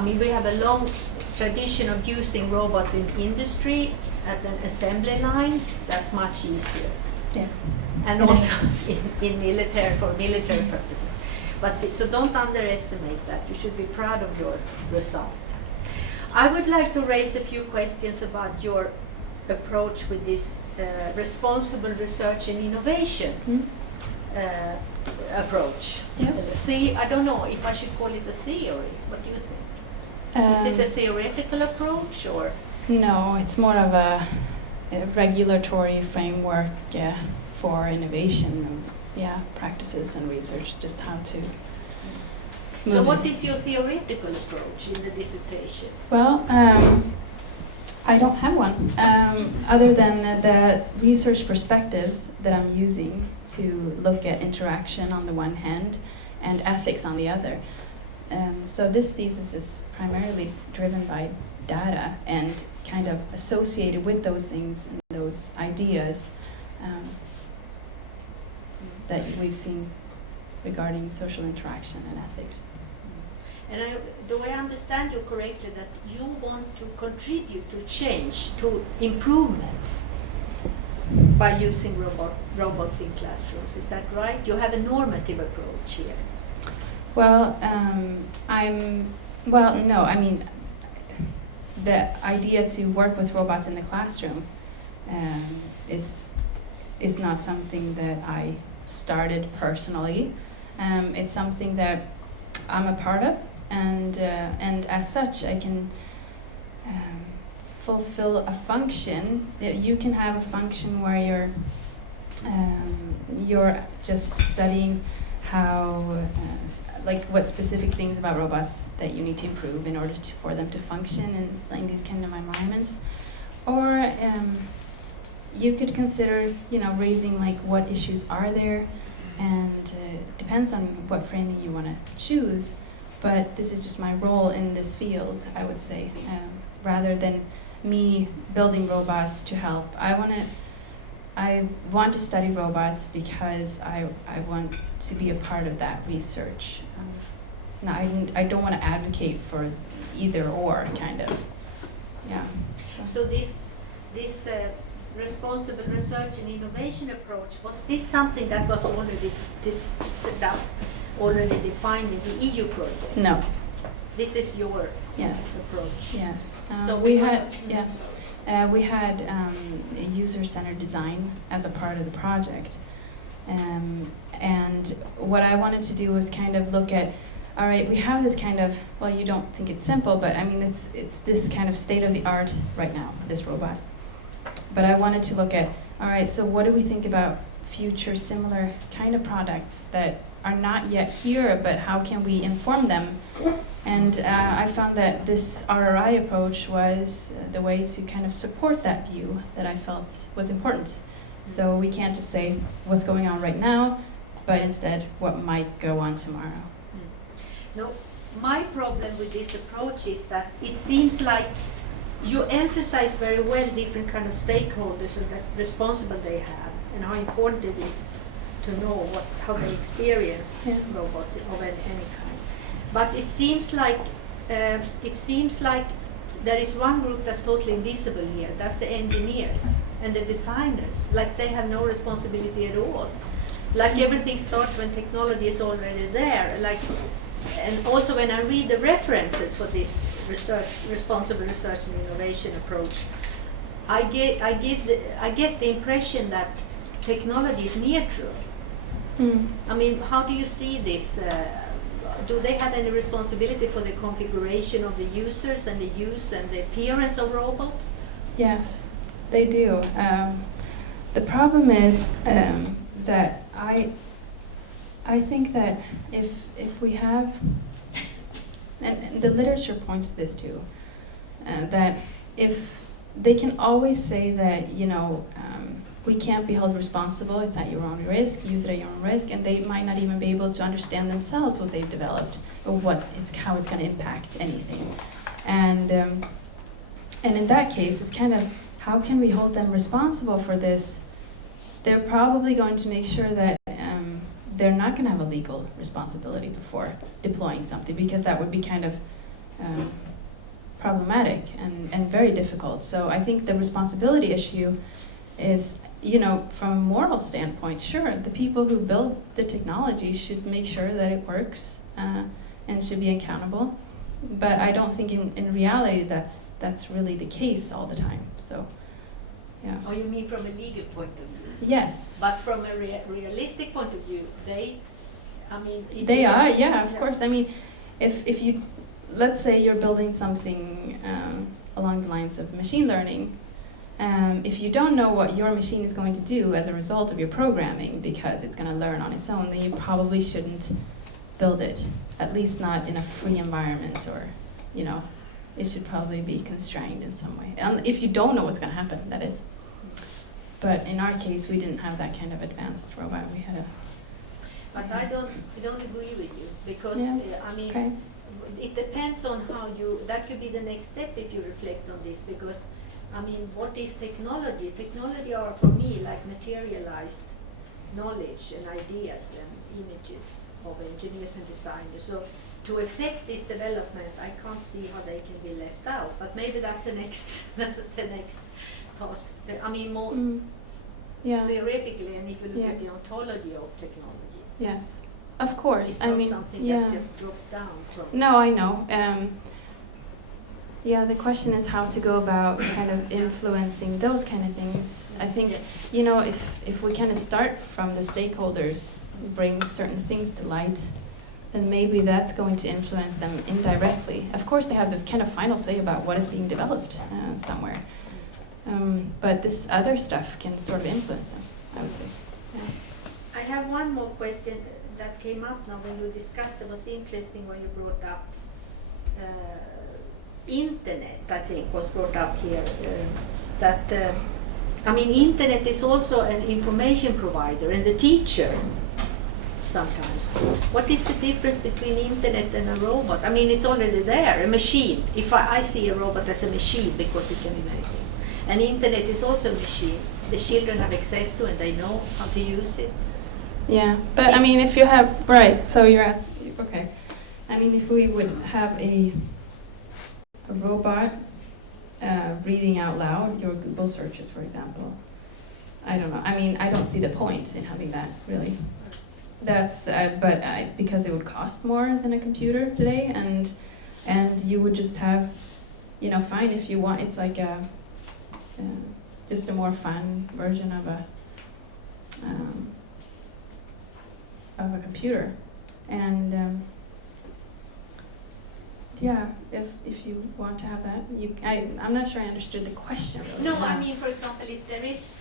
We have a long tradition of using robots in industry at an assembly line. That's much easier. Yeah. And also in military, for military purposes. So don't underestimate that. You should be proud of your result. I would like to raise a few questions about your approach with this responsible research and innovation approach. Yeah. I don't know if I should call it a theory. What do you think? Is it a theoretical approach, or? No, it's more of a regulatory framework for innovation. practices and research, just how to So move what it. is your theoretical approach in the dissertation? Well, I don't have one, other than the research perspectives that I'm using to look at interaction on the one hand and ethics on the other. So this thesis is primarily driven by data and kind of associated with those things and those ideas that we've seen regarding social interaction and ethics. And do I understand you correctly that you want to contribute to change, to improvements by using robots in classrooms? Is that right? You have a normative approach here. Well, no, I mean, the idea to work with robots in the classroom is not something that I started personally. It's something that I'm a part of, and as such, I can fulfill a function. That you can have a function where you're just studying how, like, what specific things about robots that you need to improve in order for them to function in these kind of environments, or you could consider, raising like what issues are there, and depends on what framing you want to choose. But this is just my role in this field, I would say, rather than me building robots to help. I want to study robots because I want to be a part of that research. No, I don't want to advocate for either or, kind of. Yeah. So this responsible research and innovation approach, was this something that was already already defined in the EU project? No. This is your Yes. approach. Yes. So we because had we had user-centered design as a part of the project, and what I wanted to do was kind of look at, all right, we have this kind of, well, you don't think it's simple, but I mean it's this kind of state of the art right now, this robot. But I wanted to look at, all right, so what do we think about future similar kind of products that are not yet here, but how can we inform them? And I found that this RRI approach was the way to kind of support that view that I felt was important. So we can't just say what's going on right now, but instead what might go on tomorrow. No, my problem with this approach is that it seems like you emphasize very well different kind of stakeholders and that responsible they have, and how important it is to know how they experience robots of any kind. But it seems like there is one group that's totally invisible here. That's the engineers and the designers. Like they have no responsibility at all. Like everything starts when technology is already there. Like, and also when I read the references for this responsible research and innovation approach, I get the impression that technology is neutral. I mean, how do you see this? Do they have any responsibility for the configuration of the users and the use and the appearance of robots? Yes, they do. The problem is that I think that if we have, and the literature points to this too, that if they can always say that, we can't be held responsible, it's at your own risk, use it at your own risk, and they might not even be able to understand themselves what they've developed or how it's going to impact anything. And in that case, it's kind of, how can we hold them responsible for this? They're probably going to make sure that they're not going to have a legal responsibility before deploying something, because that would be kind of problematic and very difficult. So I think the responsibility issue is, from a moral standpoint, sure, the people who build the technology should make sure that it works and should be accountable. But I don't think in reality that's really the case all the time. So, yeah. Oh, you mean from a legal point of view? Yes. But from a realistic point of view, they are, yeah, of course. I mean, if you, let's say you're building something along the lines of machine learning, If you don't know what your machine is going to do as a result of your programming, because it's going to learn on its own, then you probably shouldn't build it, at least not in a free environment, or, you know, it should probably be constrained in some way. If you don't know what's going to happen, that is. But in our case, we didn't have that kind of advanced robot. We had a... But I don't agree with you, because Yeah, I mean, okay. it depends on how you, that could be the next step if you reflect on this, because I mean, what is technology? Technology are for me like materialized knowledge and ideas and images of engineers and designers. So to affect this development, I can't see how they can be left out, but maybe that's the next that's the next task. I mean, more Yeah. theoretically, and if you look at Yes. the ontology of technology, Yes, of course. it's I not mean, something yeah. that's just dropped down from. No, I know. Yeah, the question is how to go about kind of influencing those kind of things. I think, Yeah. you know, if we kind of start from the stakeholders, bring certain things to light, then maybe that's going to influence them indirectly. Of course, they have the kind of final say about what is being developed somewhere. But this other stuff can sort of influence them, I would say. Yeah. I have one more question that came up now when you discussed. It was interesting when you brought up internet, I think was brought up here. I mean, internet is also an information provider and the teacher sometimes. What is the difference between internet and a robot? I mean, it's already there, a machine. If I see a robot as a machine because it can be anything. And internet is also a machine. The children have access to and they know how to use it. Yeah, but I mean, if you have, right, so you're asking, okay. I mean, if we would have a robot reading out loud your Google searches, for example, I don't know. I mean, I don't see the point in having that, really. That's, because it would cost more than a computer today, and you would just have, you know, fine if you want. It's like just a more fun version of a computer, and yeah, if you want to have that, I'm not sure I understood the question really. No, I mean, for example, if there is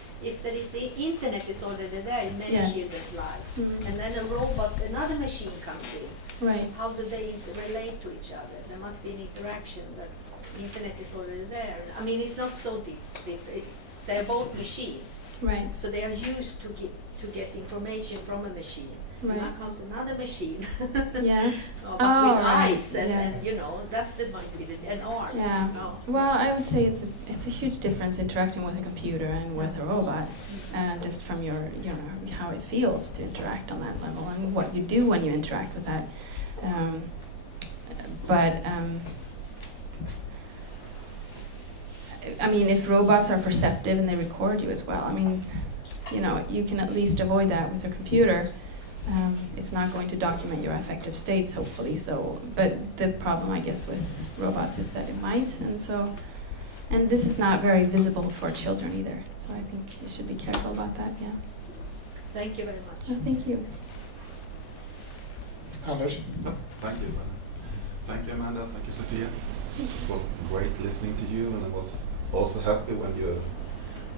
the internet is already there in many Yes. children's lives, Mhm. and then a robot, another machine comes in, Right. how do they relate to each other? There must be an interaction that internet is already there. I mean, it's not so different. They're both machines, Right. so they are used to get information from a machine. Right. And now comes another machine, Yeah. but Oh, with right. eyes and, Yeah. and you know, that's might be and arms. Yeah. No. Well, I would say it's a huge difference interacting with a computer and with a robot, just from your, you know, how it feels to interact on that level and what you do when you interact with that. I mean, if robots are perceptive and they record you as well, I mean, you know, you can at least avoid that with a computer. It's not going to document your affective states, hopefully. So, but the problem, I guess, with robots is that it might, and this is not very visible for children either. So I think you should be careful about that. Yeah. Thank you very much. Well, thank you. Anders? Thank you. Thank you, Amanda. Thank you, Sofia. It was great listening to you, and I was also happy when you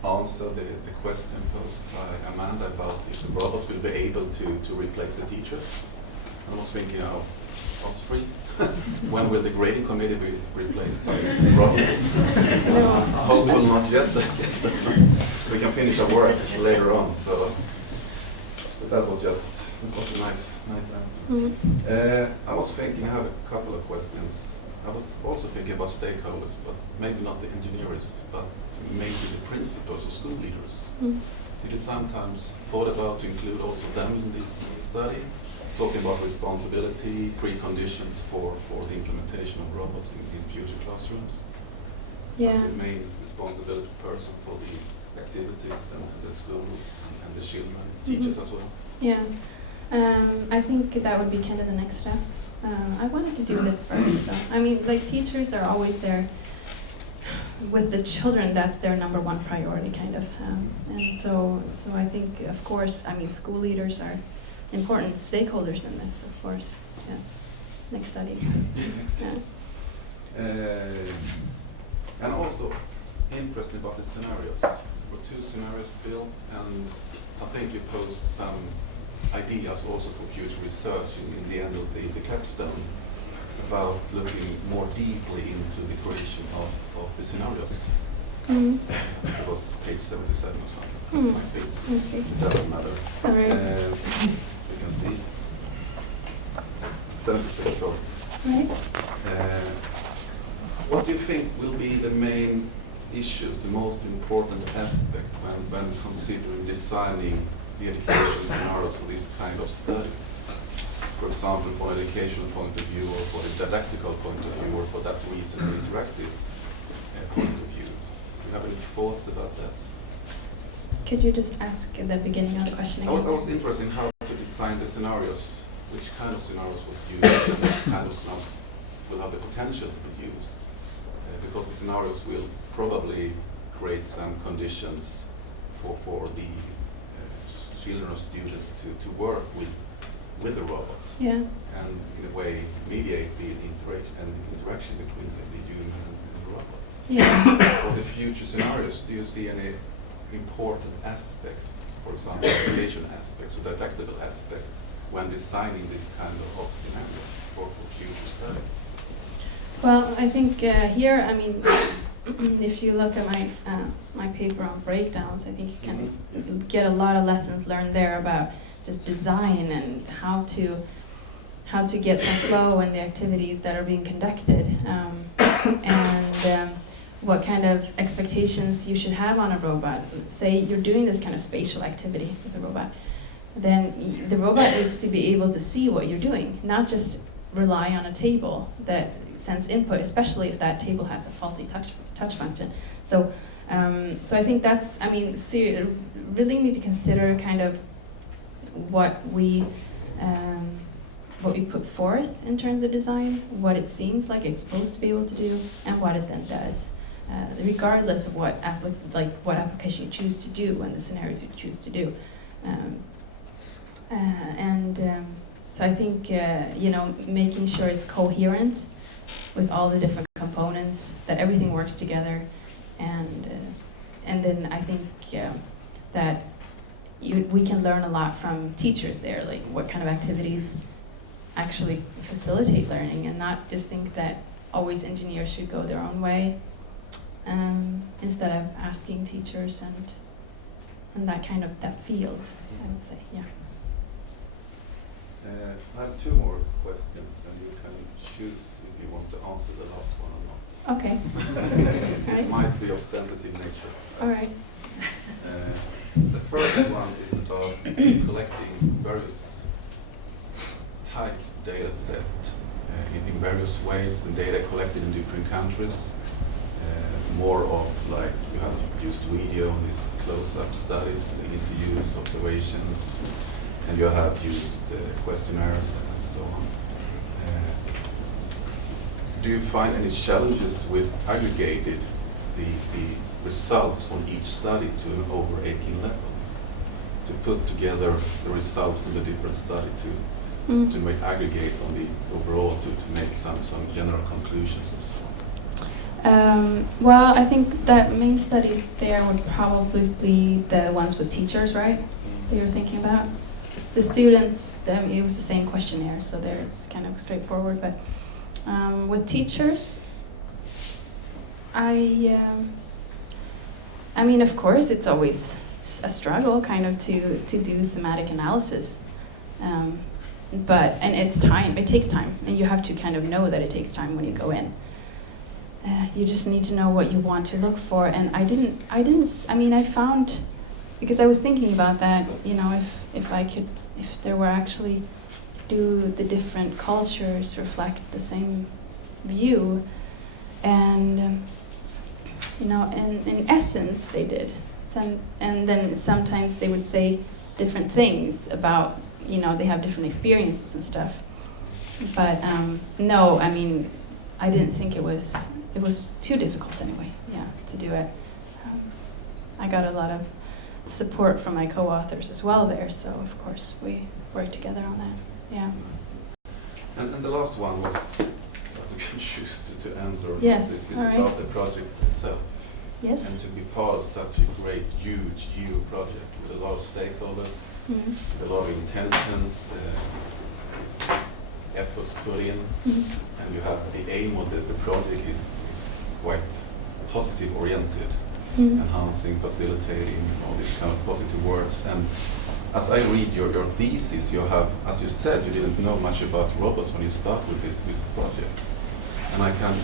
answered the question posed by Amanda about if the robots will be able to replace the teachers. I was thinking of us three. When will the grading committee be replaced by robots? Hopefully not yet, I guess. We can finish our work later on. So that was a nice answer. Mm-hmm. I was thinking, I have a couple of questions. I was also thinking about stakeholders, but maybe not the engineers, but maybe the principals or school leaders. Mm. Did you sometimes thought about to include also them in this study? Talking about responsibility, preconditions for the implementation of robots in future classrooms. Yeah. As the main responsibility person for the activities and the schools and the children, teachers as well. Yeah. I think that would be kind of the next step. I wanted to do this first, though. I mean, like, teachers are always there with the children. That's their number one priority, kind of. And so I think, of course, I mean, school leaders are important stakeholders in this, of course. Yes. Next study. Yeah. And also, interested about the scenarios. There were 2 scenarios built, and I think you posed some ideas also for future research in the end of the capstone about looking more deeply into the creation of the scenarios. It was page 77 or something. Might be. Okay. It doesn't matter. All right. You can see 76. Sorry. Right. What do you think will be the main issues, the most important aspect when considering designing the educational scenarios for this kind of studies? For example, from an educational point of view, or for a didactical point of view, or for that reason, an interactive point of view. Do you have any thoughts about that? Could you just ask the beginning of the question I again? was interested in how to design the scenarios, which kind of scenarios was used, and what kind of scenarios will have the potential to be used. Because the scenarios will probably create some conditions for the children or students to work with the robot. Yeah. And in a way mediate the interaction between the human and the robot. Yeah. For the future scenarios, do you see any important aspects, for example, education aspects or didactical aspects, when designing this kind of scenarios for future studies? Well, I think here, I mean, if you look at my paper on breakdowns, I think you can get a lot of lessons learned there about just design and how to get some flow in the activities that are being conducted, and what kind of expectations you should have on a robot. Say you're doing this kind of spatial activity with a robot, then the robot needs to be able to see what you're doing, not just rely on a table that sends input, especially if that table has a faulty touch function. So I think that's, I mean, really need to consider kind of what we put forth in terms of design, what it seems like it's supposed to be able to do, and what it then does, regardless of what application you choose to do and the scenarios you choose to do. So I think making sure it's coherent with all the different components, that everything works together, and then I think that we can learn a lot from teachers there, like what kind of activities actually facilitate learning, and not just think that always engineers should go their own way, instead of asking teachers and that kind of that field, I would say, yeah. I have 2 more questions, and you can choose if you want to answer the last one or not. Okay. It Right. might be of sensitive nature. All right. The first one is about collecting various types of data set in various ways, and data collected in different countries. More of like you have used video in these close-up studies, interviews, observations, and you have used questionnaires and so on. Do you find any challenges with aggregated the results from each study to an over-aching level? To put together the results from the different study to make aggregate on the overall to make some general conclusions and so on? Well, I think that main study there would probably be the ones with teachers, right? That you're thinking about. The students, it was the same questionnaire, so there it's kind of straightforward. But with teachers, I mean, of course, it's always a struggle, kind of, to do thematic analysis. And it's time. It takes time, and you have to kind of know that it takes time when you go in. You just need to know what you want to look for, and I found, because I was thinking about that, if there were actually, do the different cultures reflect the same view? And in essence they did. And then sometimes they would say different things about, they have different experiences and stuff. But no, I mean, I didn't think it was too difficult anyway, to do it. I got a lot of support from my co-authors as well there, so of course we worked together on that. Yeah. Nice. And the last one was, as you can choose to answer, Yes, is all right. about the project itself. Yes. and to be part of such a great, huge EU project with a lot of stakeholders, Mm. with a lot of intelligence, efforts put in, Mm. and you have the aim of the project is quite positive oriented, Mm. enhancing, facilitating, all these kind of positive words. And as I read your thesis, you have, as you said, you didn't know much about robots when you started with this project. And I can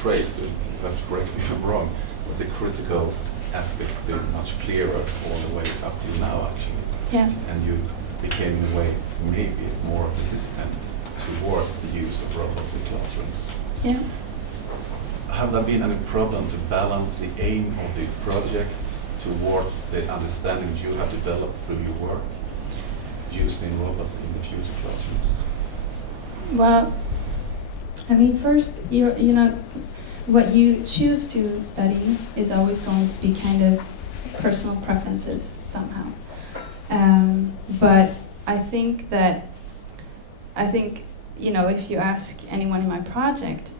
trace, you have to correct me if I'm wrong, but the critical aspects have been much clearer all the way up till now, actually. Yeah. And you became, in a way, maybe more hesitant towards the use of robots in classrooms. Yeah. Have there been any problem to balance the aim of the project towards the understanding you have developed through your work using robots in the future classrooms? Well, I mean, first, you know, what you choose to study is always going to be kind of personal preferences somehow. But I think, you know, if you ask anyone in my project,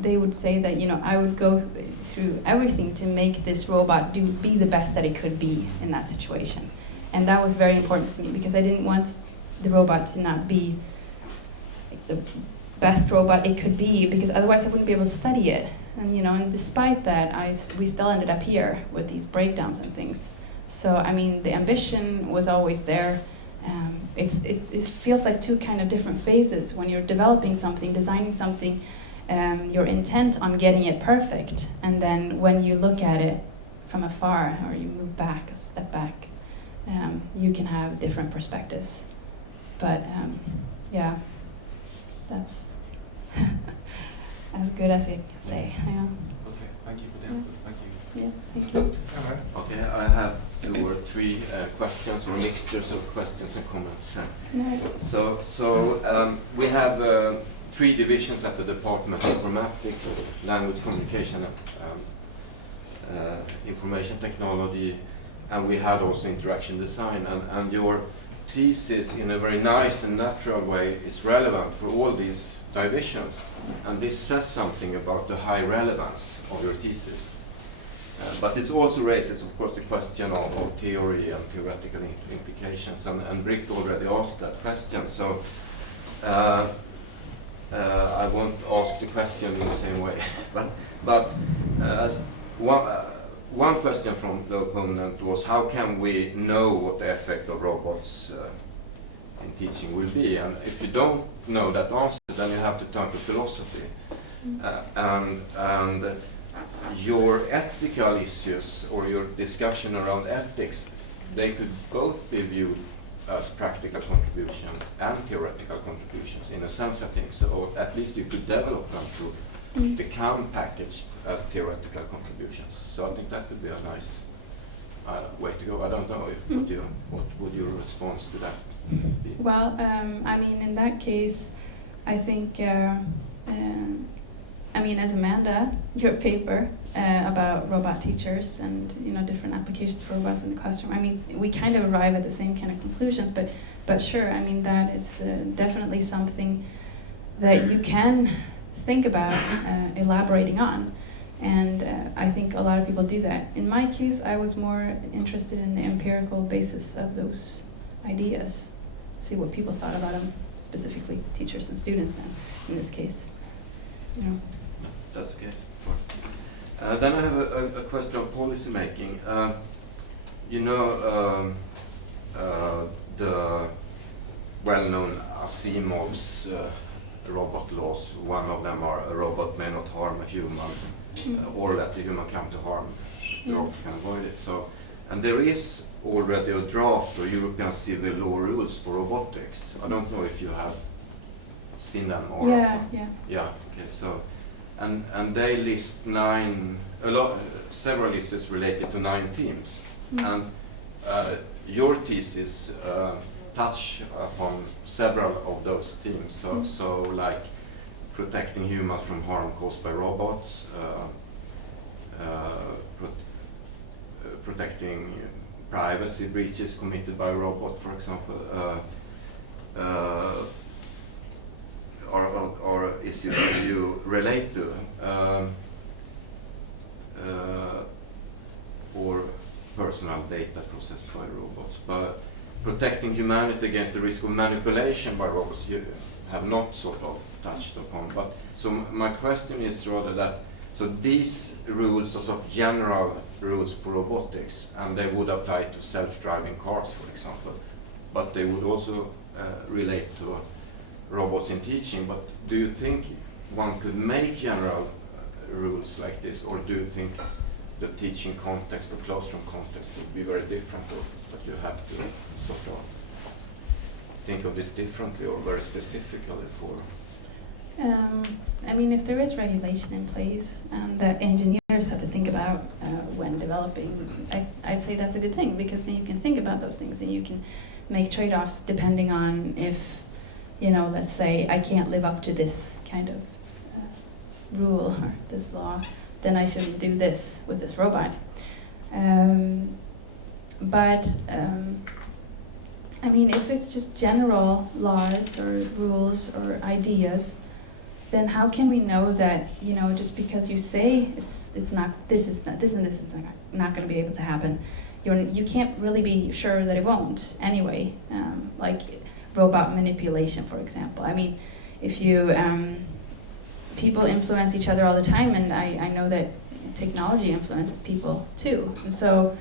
they would say that, you know, I would go through everything to make this robot be the best that it could be in that situation. And that was very important to me because I didn't want the robot to not be like the best robot it could be, because otherwise I wouldn't be able to study it. And, you know, and despite that, we still ended up here with these breakdowns and things. So, I mean, the ambition was always there. It feels like two kind of different phases. When you're developing something, designing something, you're intent on getting it perfect. And then when you look at it from afar, or you move back, a step back, you can have different perspectives. But yeah, that's as good as I can say. Yeah. Okay, thank you for the answers. Thank you. Yeah, thank you. Okay, I have 2 or 3 questions, or mixtures of questions and comments. No. So we have 3 divisions at the Department: Informatics, Language Communication, Information Technology, and we had also Interaction Design. And your thesis, in a very nice and natural way, is relevant for all these divisions. And this says something about the high relevance of your thesis. But it also raises, of course, the question of theory and theoretical implications, and Britt already asked that question, so I won't ask the question in the same way. but one question from the opponent was, how can we know what the effect of robots in teaching will be? And if you don't know that answer, then you have to turn to philosophy. And your ethical issues, or your discussion around ethics, they could both be viewed as practical contribution and theoretical contributions, in a sense, I think. So, or at least you could develop them to become packaged as theoretical contributions. So I think that would be a nice way to go. I don't know what would your response to that be? Well, I mean, in that case, I think, I mean, as Amanda, your paper about robot teachers and, you know, different applications for robots in the classroom, I mean, we kind of arrive at the same kind of conclusions, but sure, I mean, that is definitely something that you can think about elaborating on. And I think a lot of people do that. In my case, I was more interested in the empirical basis of those ideas, see what people thought about them, specifically teachers and students then, in this case. You know. That's okay. Then I have a question on policy making. You know, the well-known Asimov's robot laws. One of them are a robot may not harm a human, or let the human come to harm. The robot can avoid it. So, and there is already a draft of European civil law rules for robotics. I don't know if you have seen them or yeah. Okay, so. And they list several issues related to 9 themes. And your thesis touch upon several of those themes. So like protecting humans from harm caused by robots, protecting privacy breaches committed by a robot, for example, or issues that you relate to. personal data processed by robots. But protecting humanity against the risk of manipulation by robots, you have not sort of touched upon. But so my question is rather that, so these rules are sort of general rules for robotics, and they would apply to self-driving cars, for example, but they would also relate to robots in teaching. But do you think one could make general rules like this, or do you think the teaching context, the classroom context would be very different, or that you have to sort of think of this differently or very specifically for? I mean, if there is regulation in place that engineers have to think about when developing, I'd say that's a good thing, because then you can think about those things and you can make trade-offs depending on if, you know, let's say I can't live up to this kind of rule or this law, then I shouldn't do this with this robot. I mean, if it's just general laws or rules or ideas, then how can we know that, you know, just because you say it's not, this is not going to be able to happen, you can't really be sure that it won't anyway. Like robot manipulation, for example. I mean, if you people influence each other all the time, and I know that technology influences people too, and so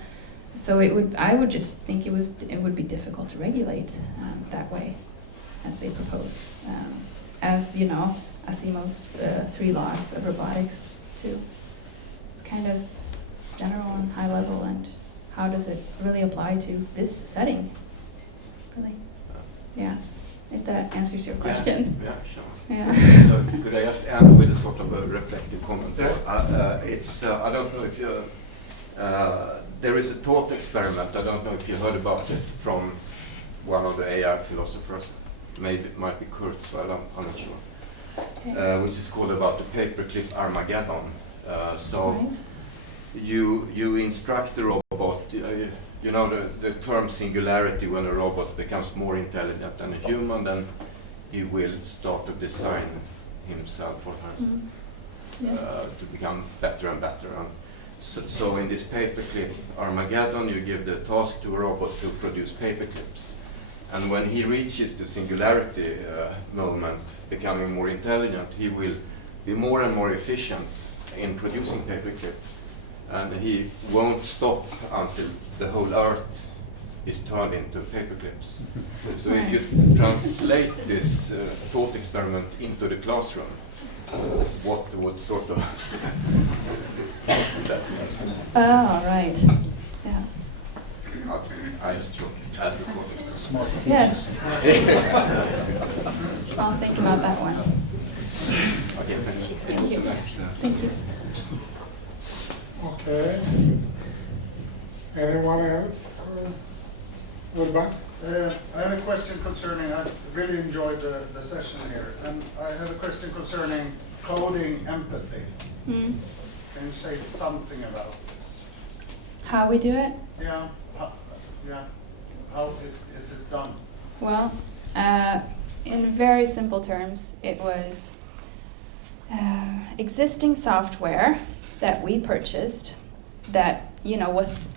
I would just think it would be difficult to regulate that way, as they propose, as you know, Asimov's 3 laws of robotics too. It's kind of general and high level, and how does it really apply to this setting? Really, yeah. If that answers your question. Yeah, sure. Yeah. So could I just end with a sort of a reflective comment? It's I don't know if you there is a thought experiment. I don't know if you heard about it from one of the AI philosophers. Maybe it might be Kurzweil. I'm not sure. Okay. Which is called about the paperclip Armageddon. Right. You instruct the robot. You know the term singularity. When a robot becomes more intelligent than a human, then he will start to design himself or herself. Mm-hmm. Yes. To become better and better. And so in this paperclip Armageddon, you give the task to a robot to produce paperclips. And when he reaches the singularity moment, becoming more intelligent, he will be more and more efficient in producing paperclip. And he won't stop until the whole earth is turned into paperclips. So if you translate this thought experiment into the classroom, what sort of... Oh, right. Yeah. I just as a thought experiment. Smart Yes. I'll think about that one. Okay, Thank you. Thank you. Okay. Anyone else? Ulrich? I have a question concerning, I really enjoyed the session here, and I have a question concerning coding empathy. Mm. Can you say something about this? How we do it? Yeah, how is it done? Well, in very simple terms, it was existing software that we purchased that, you know, was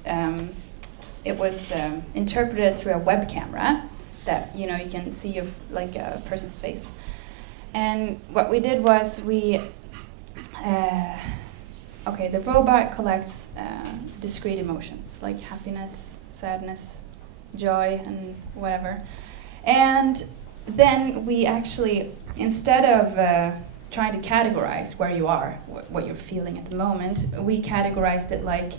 it was interpreted through a web camera that, you know, you can see like a person's face. And what we did was we the robot collects discrete emotions like happiness, sadness, joy, and whatever. And then we actually, instead of trying to categorize where you are, what you're feeling at the moment, we categorized it like,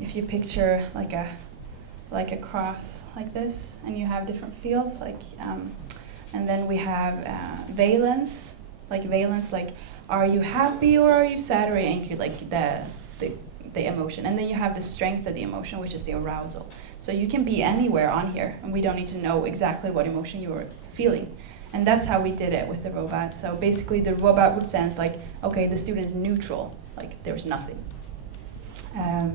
if you picture like a cross like this, and you have different fields, like, and then we have valence, like are you happy or are you sad or angry, like the emotion, and then you have the strength of the emotion, which is the arousal. So you can be anywhere on here, and we don't need to know exactly what emotion you are feeling. And that's how we did it with the robot. So basically the robot would sense like, okay, the student is neutral, like there's nothing.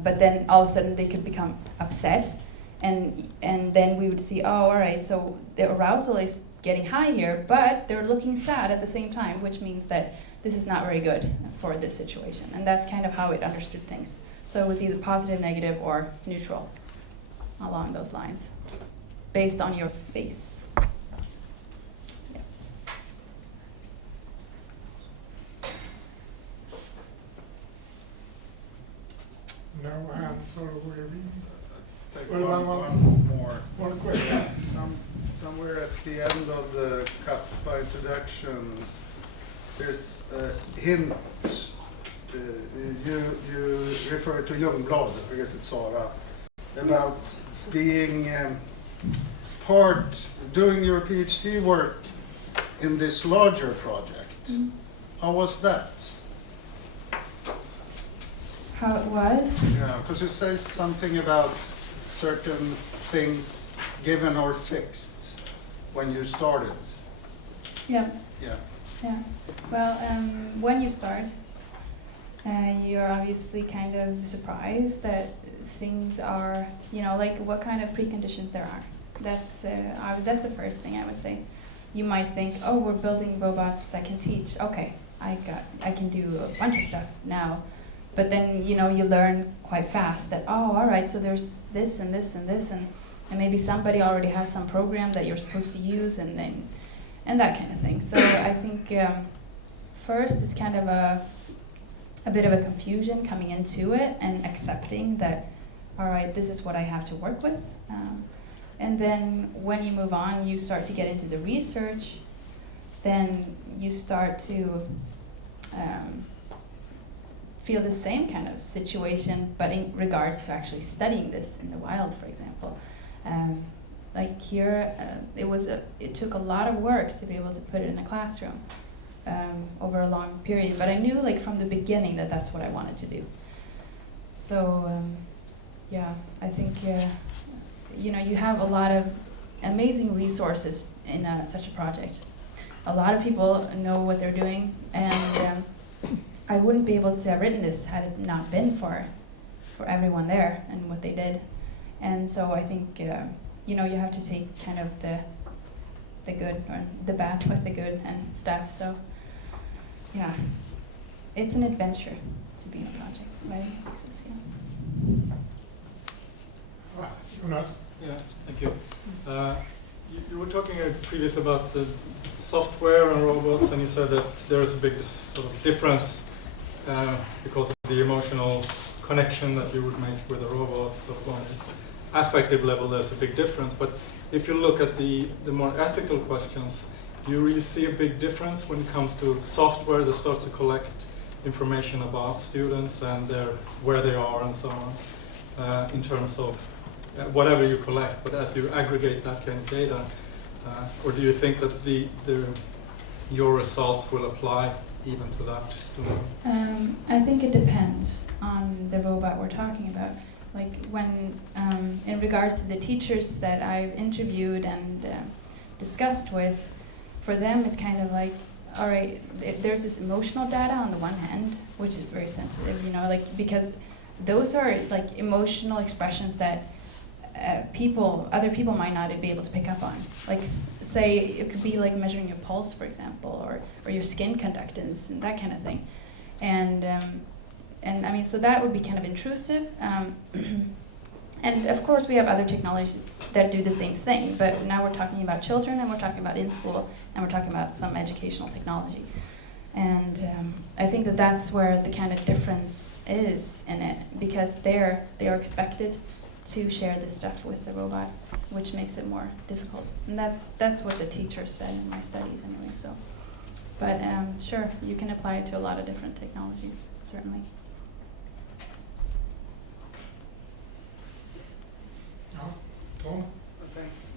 But then all of a sudden they could become upset, and then we would see, oh, all right, so the arousal is getting high here, but they're looking sad at the same time, which means that this is not very good for this situation. And that's kind of how it understood things. So it was either positive, negative, or neutral along those lines, based on your face. Yeah. No answer, maybe. Take Well, one more. One question. Somewhere at the end of the kappa introduction, there's a hint. You refer to Youngblad, I guess it's Sara, about being doing your PhD work in this larger project. Mm. How was that? How it was? Yeah, because it says something about certain things given or fixed when you started. Yeah. Yeah. Yeah. Well, when you start, you're obviously kind of surprised that things are, like what kind of preconditions there are. That's the first thing I would say. You might think, oh, we're building robots that can teach. Okay, I can do a bunch of stuff now. But then, you learn quite fast that, oh, all right, so there's this and this and this, and maybe somebody already has some program that you're supposed to use, and that kind of thing. So I think first it's kind of a bit of a confusion coming into it and accepting that, all right, this is what I have to work with. And then when you move on, you start to get into the research, then you start to feel the same kind of situation, but in regards to actually studying this in the wild, for example. Like here, it took a lot of work to be able to put it in a classroom over a long period, but I knew like from the beginning that that's what I wanted to do. So yeah, I think you have a lot of amazing resources in such a project. A lot of people know what they're doing, and I wouldn't be able to have written this had it not been for everyone there and what they did. And so I think you have to take kind of the good or the bad with the good and stuff. So yeah, it's an adventure to be in a project, right? Yeah. Jonas? Yeah, thank you. You were talking previously about the software and robots, and you said that there is a big sort of difference because of the emotional connection that you would make with a robot. So on an affective level, there's a big difference. But if you look at the more ethical questions, do you really see a big difference when it comes to software that starts to collect information about students and where they are and so on, in terms of whatever you collect, but as you aggregate that kind of data, or do you think that your results will apply even to that domain? I think it depends on the robot we're talking about. Like when, in regards to the teachers that I've interviewed and discussed with, for them it's kind of like, all right, there's this emotional data on the one hand, which is very sensitive, because those are like emotional expressions that other people might not be able to pick up on. Like, say, it could be like measuring your pulse, for example, or your skin conductance and that kind of thing. And I mean, so that would be kind of intrusive. And of course, we have other technologies that do the same thing. But now we're talking about children, and we're talking about in school, and we're talking about some educational technology. And I think that that's where the kind of difference is in it, because they are expected to share this stuff with the robot, which makes it more difficult. And that's what the teacher said in my studies anyway. So, but sure, you can apply it to a lot of different technologies, certainly. Tom? Thanks.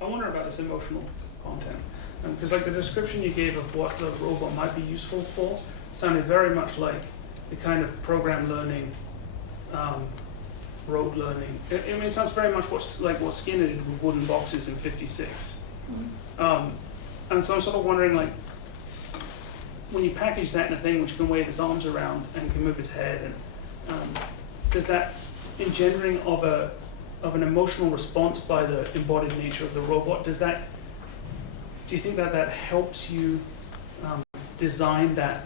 I wonder about this emotional content, because like the description you gave of what the robot might be useful for sounded very much like the kind of program learning, rote learning. I mean, it sounds very much what Skinner did with wooden boxes in '56. Mm-hmm. And so I'm sort of wondering, like, when you package that in a thing which can wave its arms around and can move its head, and does that engendering of an emotional response by the embodied nature of the robot, do you think that helps you design that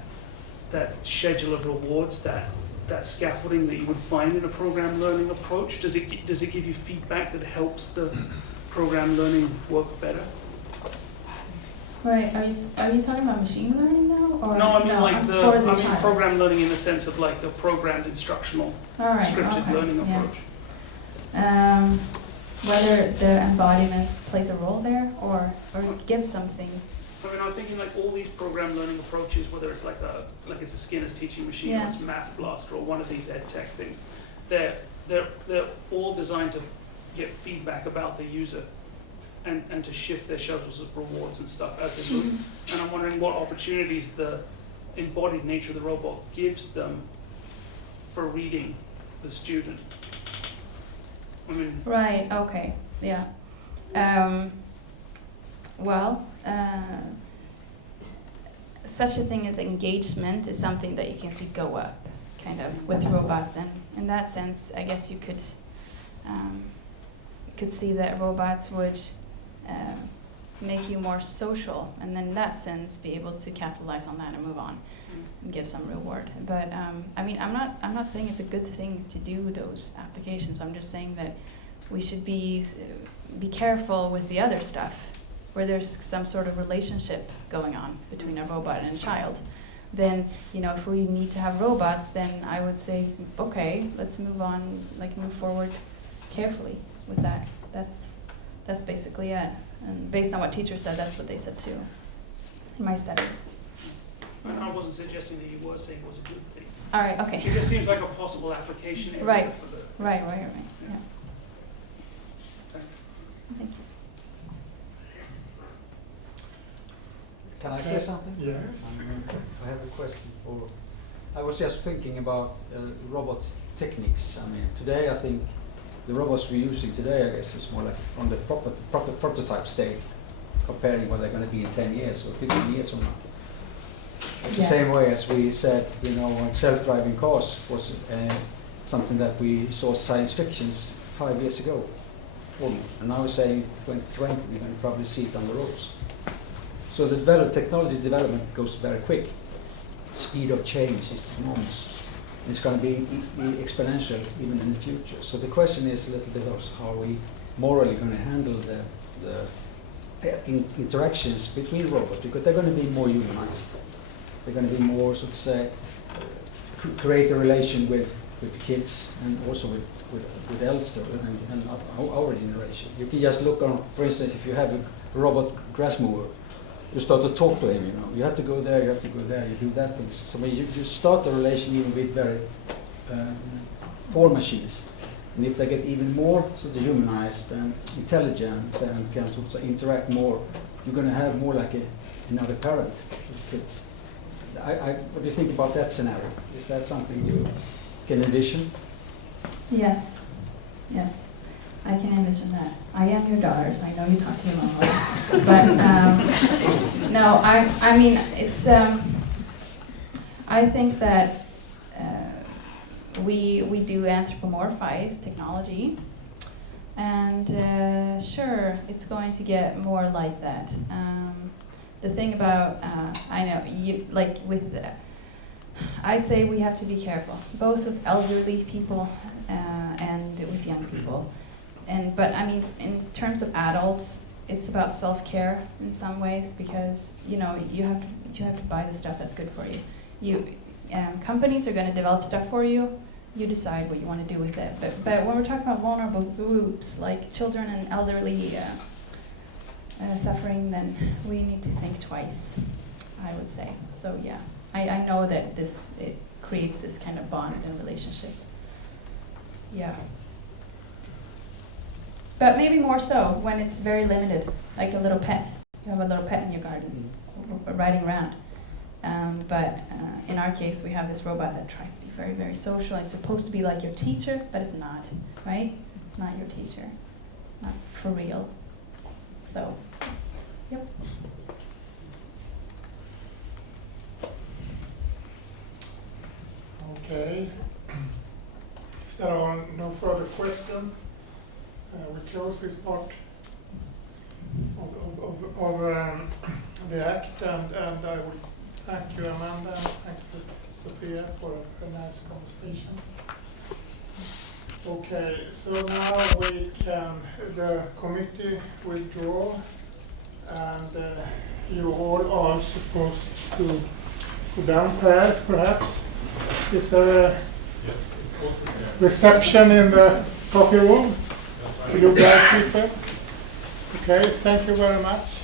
schedule of rewards that that scaffolding that you would find in a program learning approach? Does it give you feedback that helps the program learning work better? Right, are you talking about machine learning now? Or No, I mean like for the child. program learning in the sense of like a programmed instructional All right, scripted okay, learning yeah. approach. Whether the embodiment plays a role there or gives something. I mean, I'm thinking like all these program learning approaches, whether it's like it's a Skinner's teaching machine or Yeah. it's Math Blaster or one of these ed tech things, they're all designed to get feedback about the user and to shift their schedules of rewards and stuff as they move. And I'm wondering what opportunities the embodied nature of the robot gives them for reading the student. I mean, Right, okay, yeah. Such a thing as engagement is something that you can see go up, kind of, with robots. And in that sense, I guess you could see that robots would make you more social, and then in that sense be able to capitalize on that and move on and give some reward. But I mean, I'm not saying it's a good thing to do those applications. I'm just saying that we should be careful with the other stuff, where there's some sort of relationship going on between a robot and a child. Then, if we need to have robots, then I would say, okay, let's move on, move forward carefully with that. That's basically it. And based on what teachers said, that's what they said too in my studies. and I wasn't suggesting that you were saying it was a good thing. All right, okay. It just seems like a possible application area Right. for the. Right, yeah. Thanks. Thank you. Can I say something? Yes. I have a question I was just thinking about robot techniques. I mean, today I think the robots we're using today, I guess, is more like on the prototype state, comparing what they're going to be in 10 years or 15 years from now. It's the same way as we said, self-driving cars was something that we saw science fictions 5 years ago, almost. And now we're saying 2020, we're going to probably see it on the roads. So the technology development goes very quick. Speed of change is enormous. It's going to be exponential even in the future. So the question is a little bit of how we morally going to handle the interactions between robots, because they're going to be more humanized. They're going to be more, so to say, create a relation with the kids and also with elders and our generation. You can just look on, for instance, if you have a robot grass mower, you start to talk to him, You have to go there, you have to go there, you do that thing. So when you start a relation even with very poor machines. And if they get even more sort of humanized and intelligent and can sort of interact more, you're going to have more like another parent with kids. What do you think about that scenario? Is that something you can envision? Yes, I can envision that. I am your daughter, so I know you talk to your mom a lot. But no, I mean, it's. I think that we do anthropomorphize technology, and sure, it's going to get more like that. The thing about I know you I say we have to be careful, both with elderly people and with young people. But I mean, in terms of adults, it's about self-care in some ways, because you have to buy the stuff that's good for you. Companies are going to develop stuff for you. You decide what you want to do with it. But when we're talking about vulnerable groups like children and elderly suffering, then we need to think twice, I would say. So yeah, I know that it creates this kind of bond and relationship. Yeah. But maybe more so when it's very limited, like a little pet. You have a little pet in your garden, riding around. But in our case, we have this robot that tries to be very, very social. It's supposed to be like your teacher, but it's not, right? It's not your teacher, not for real. So, yep. Okay. If there are no further questions, we close this part of the act, and I will thank you, Amanda, and thank you, Sofia, for a nice conversation. Okay, so now the committee withdraw, and you all are supposed to go down there, perhaps. Is there a reception in the coffee room? To you guys people? Okay, thank you very much.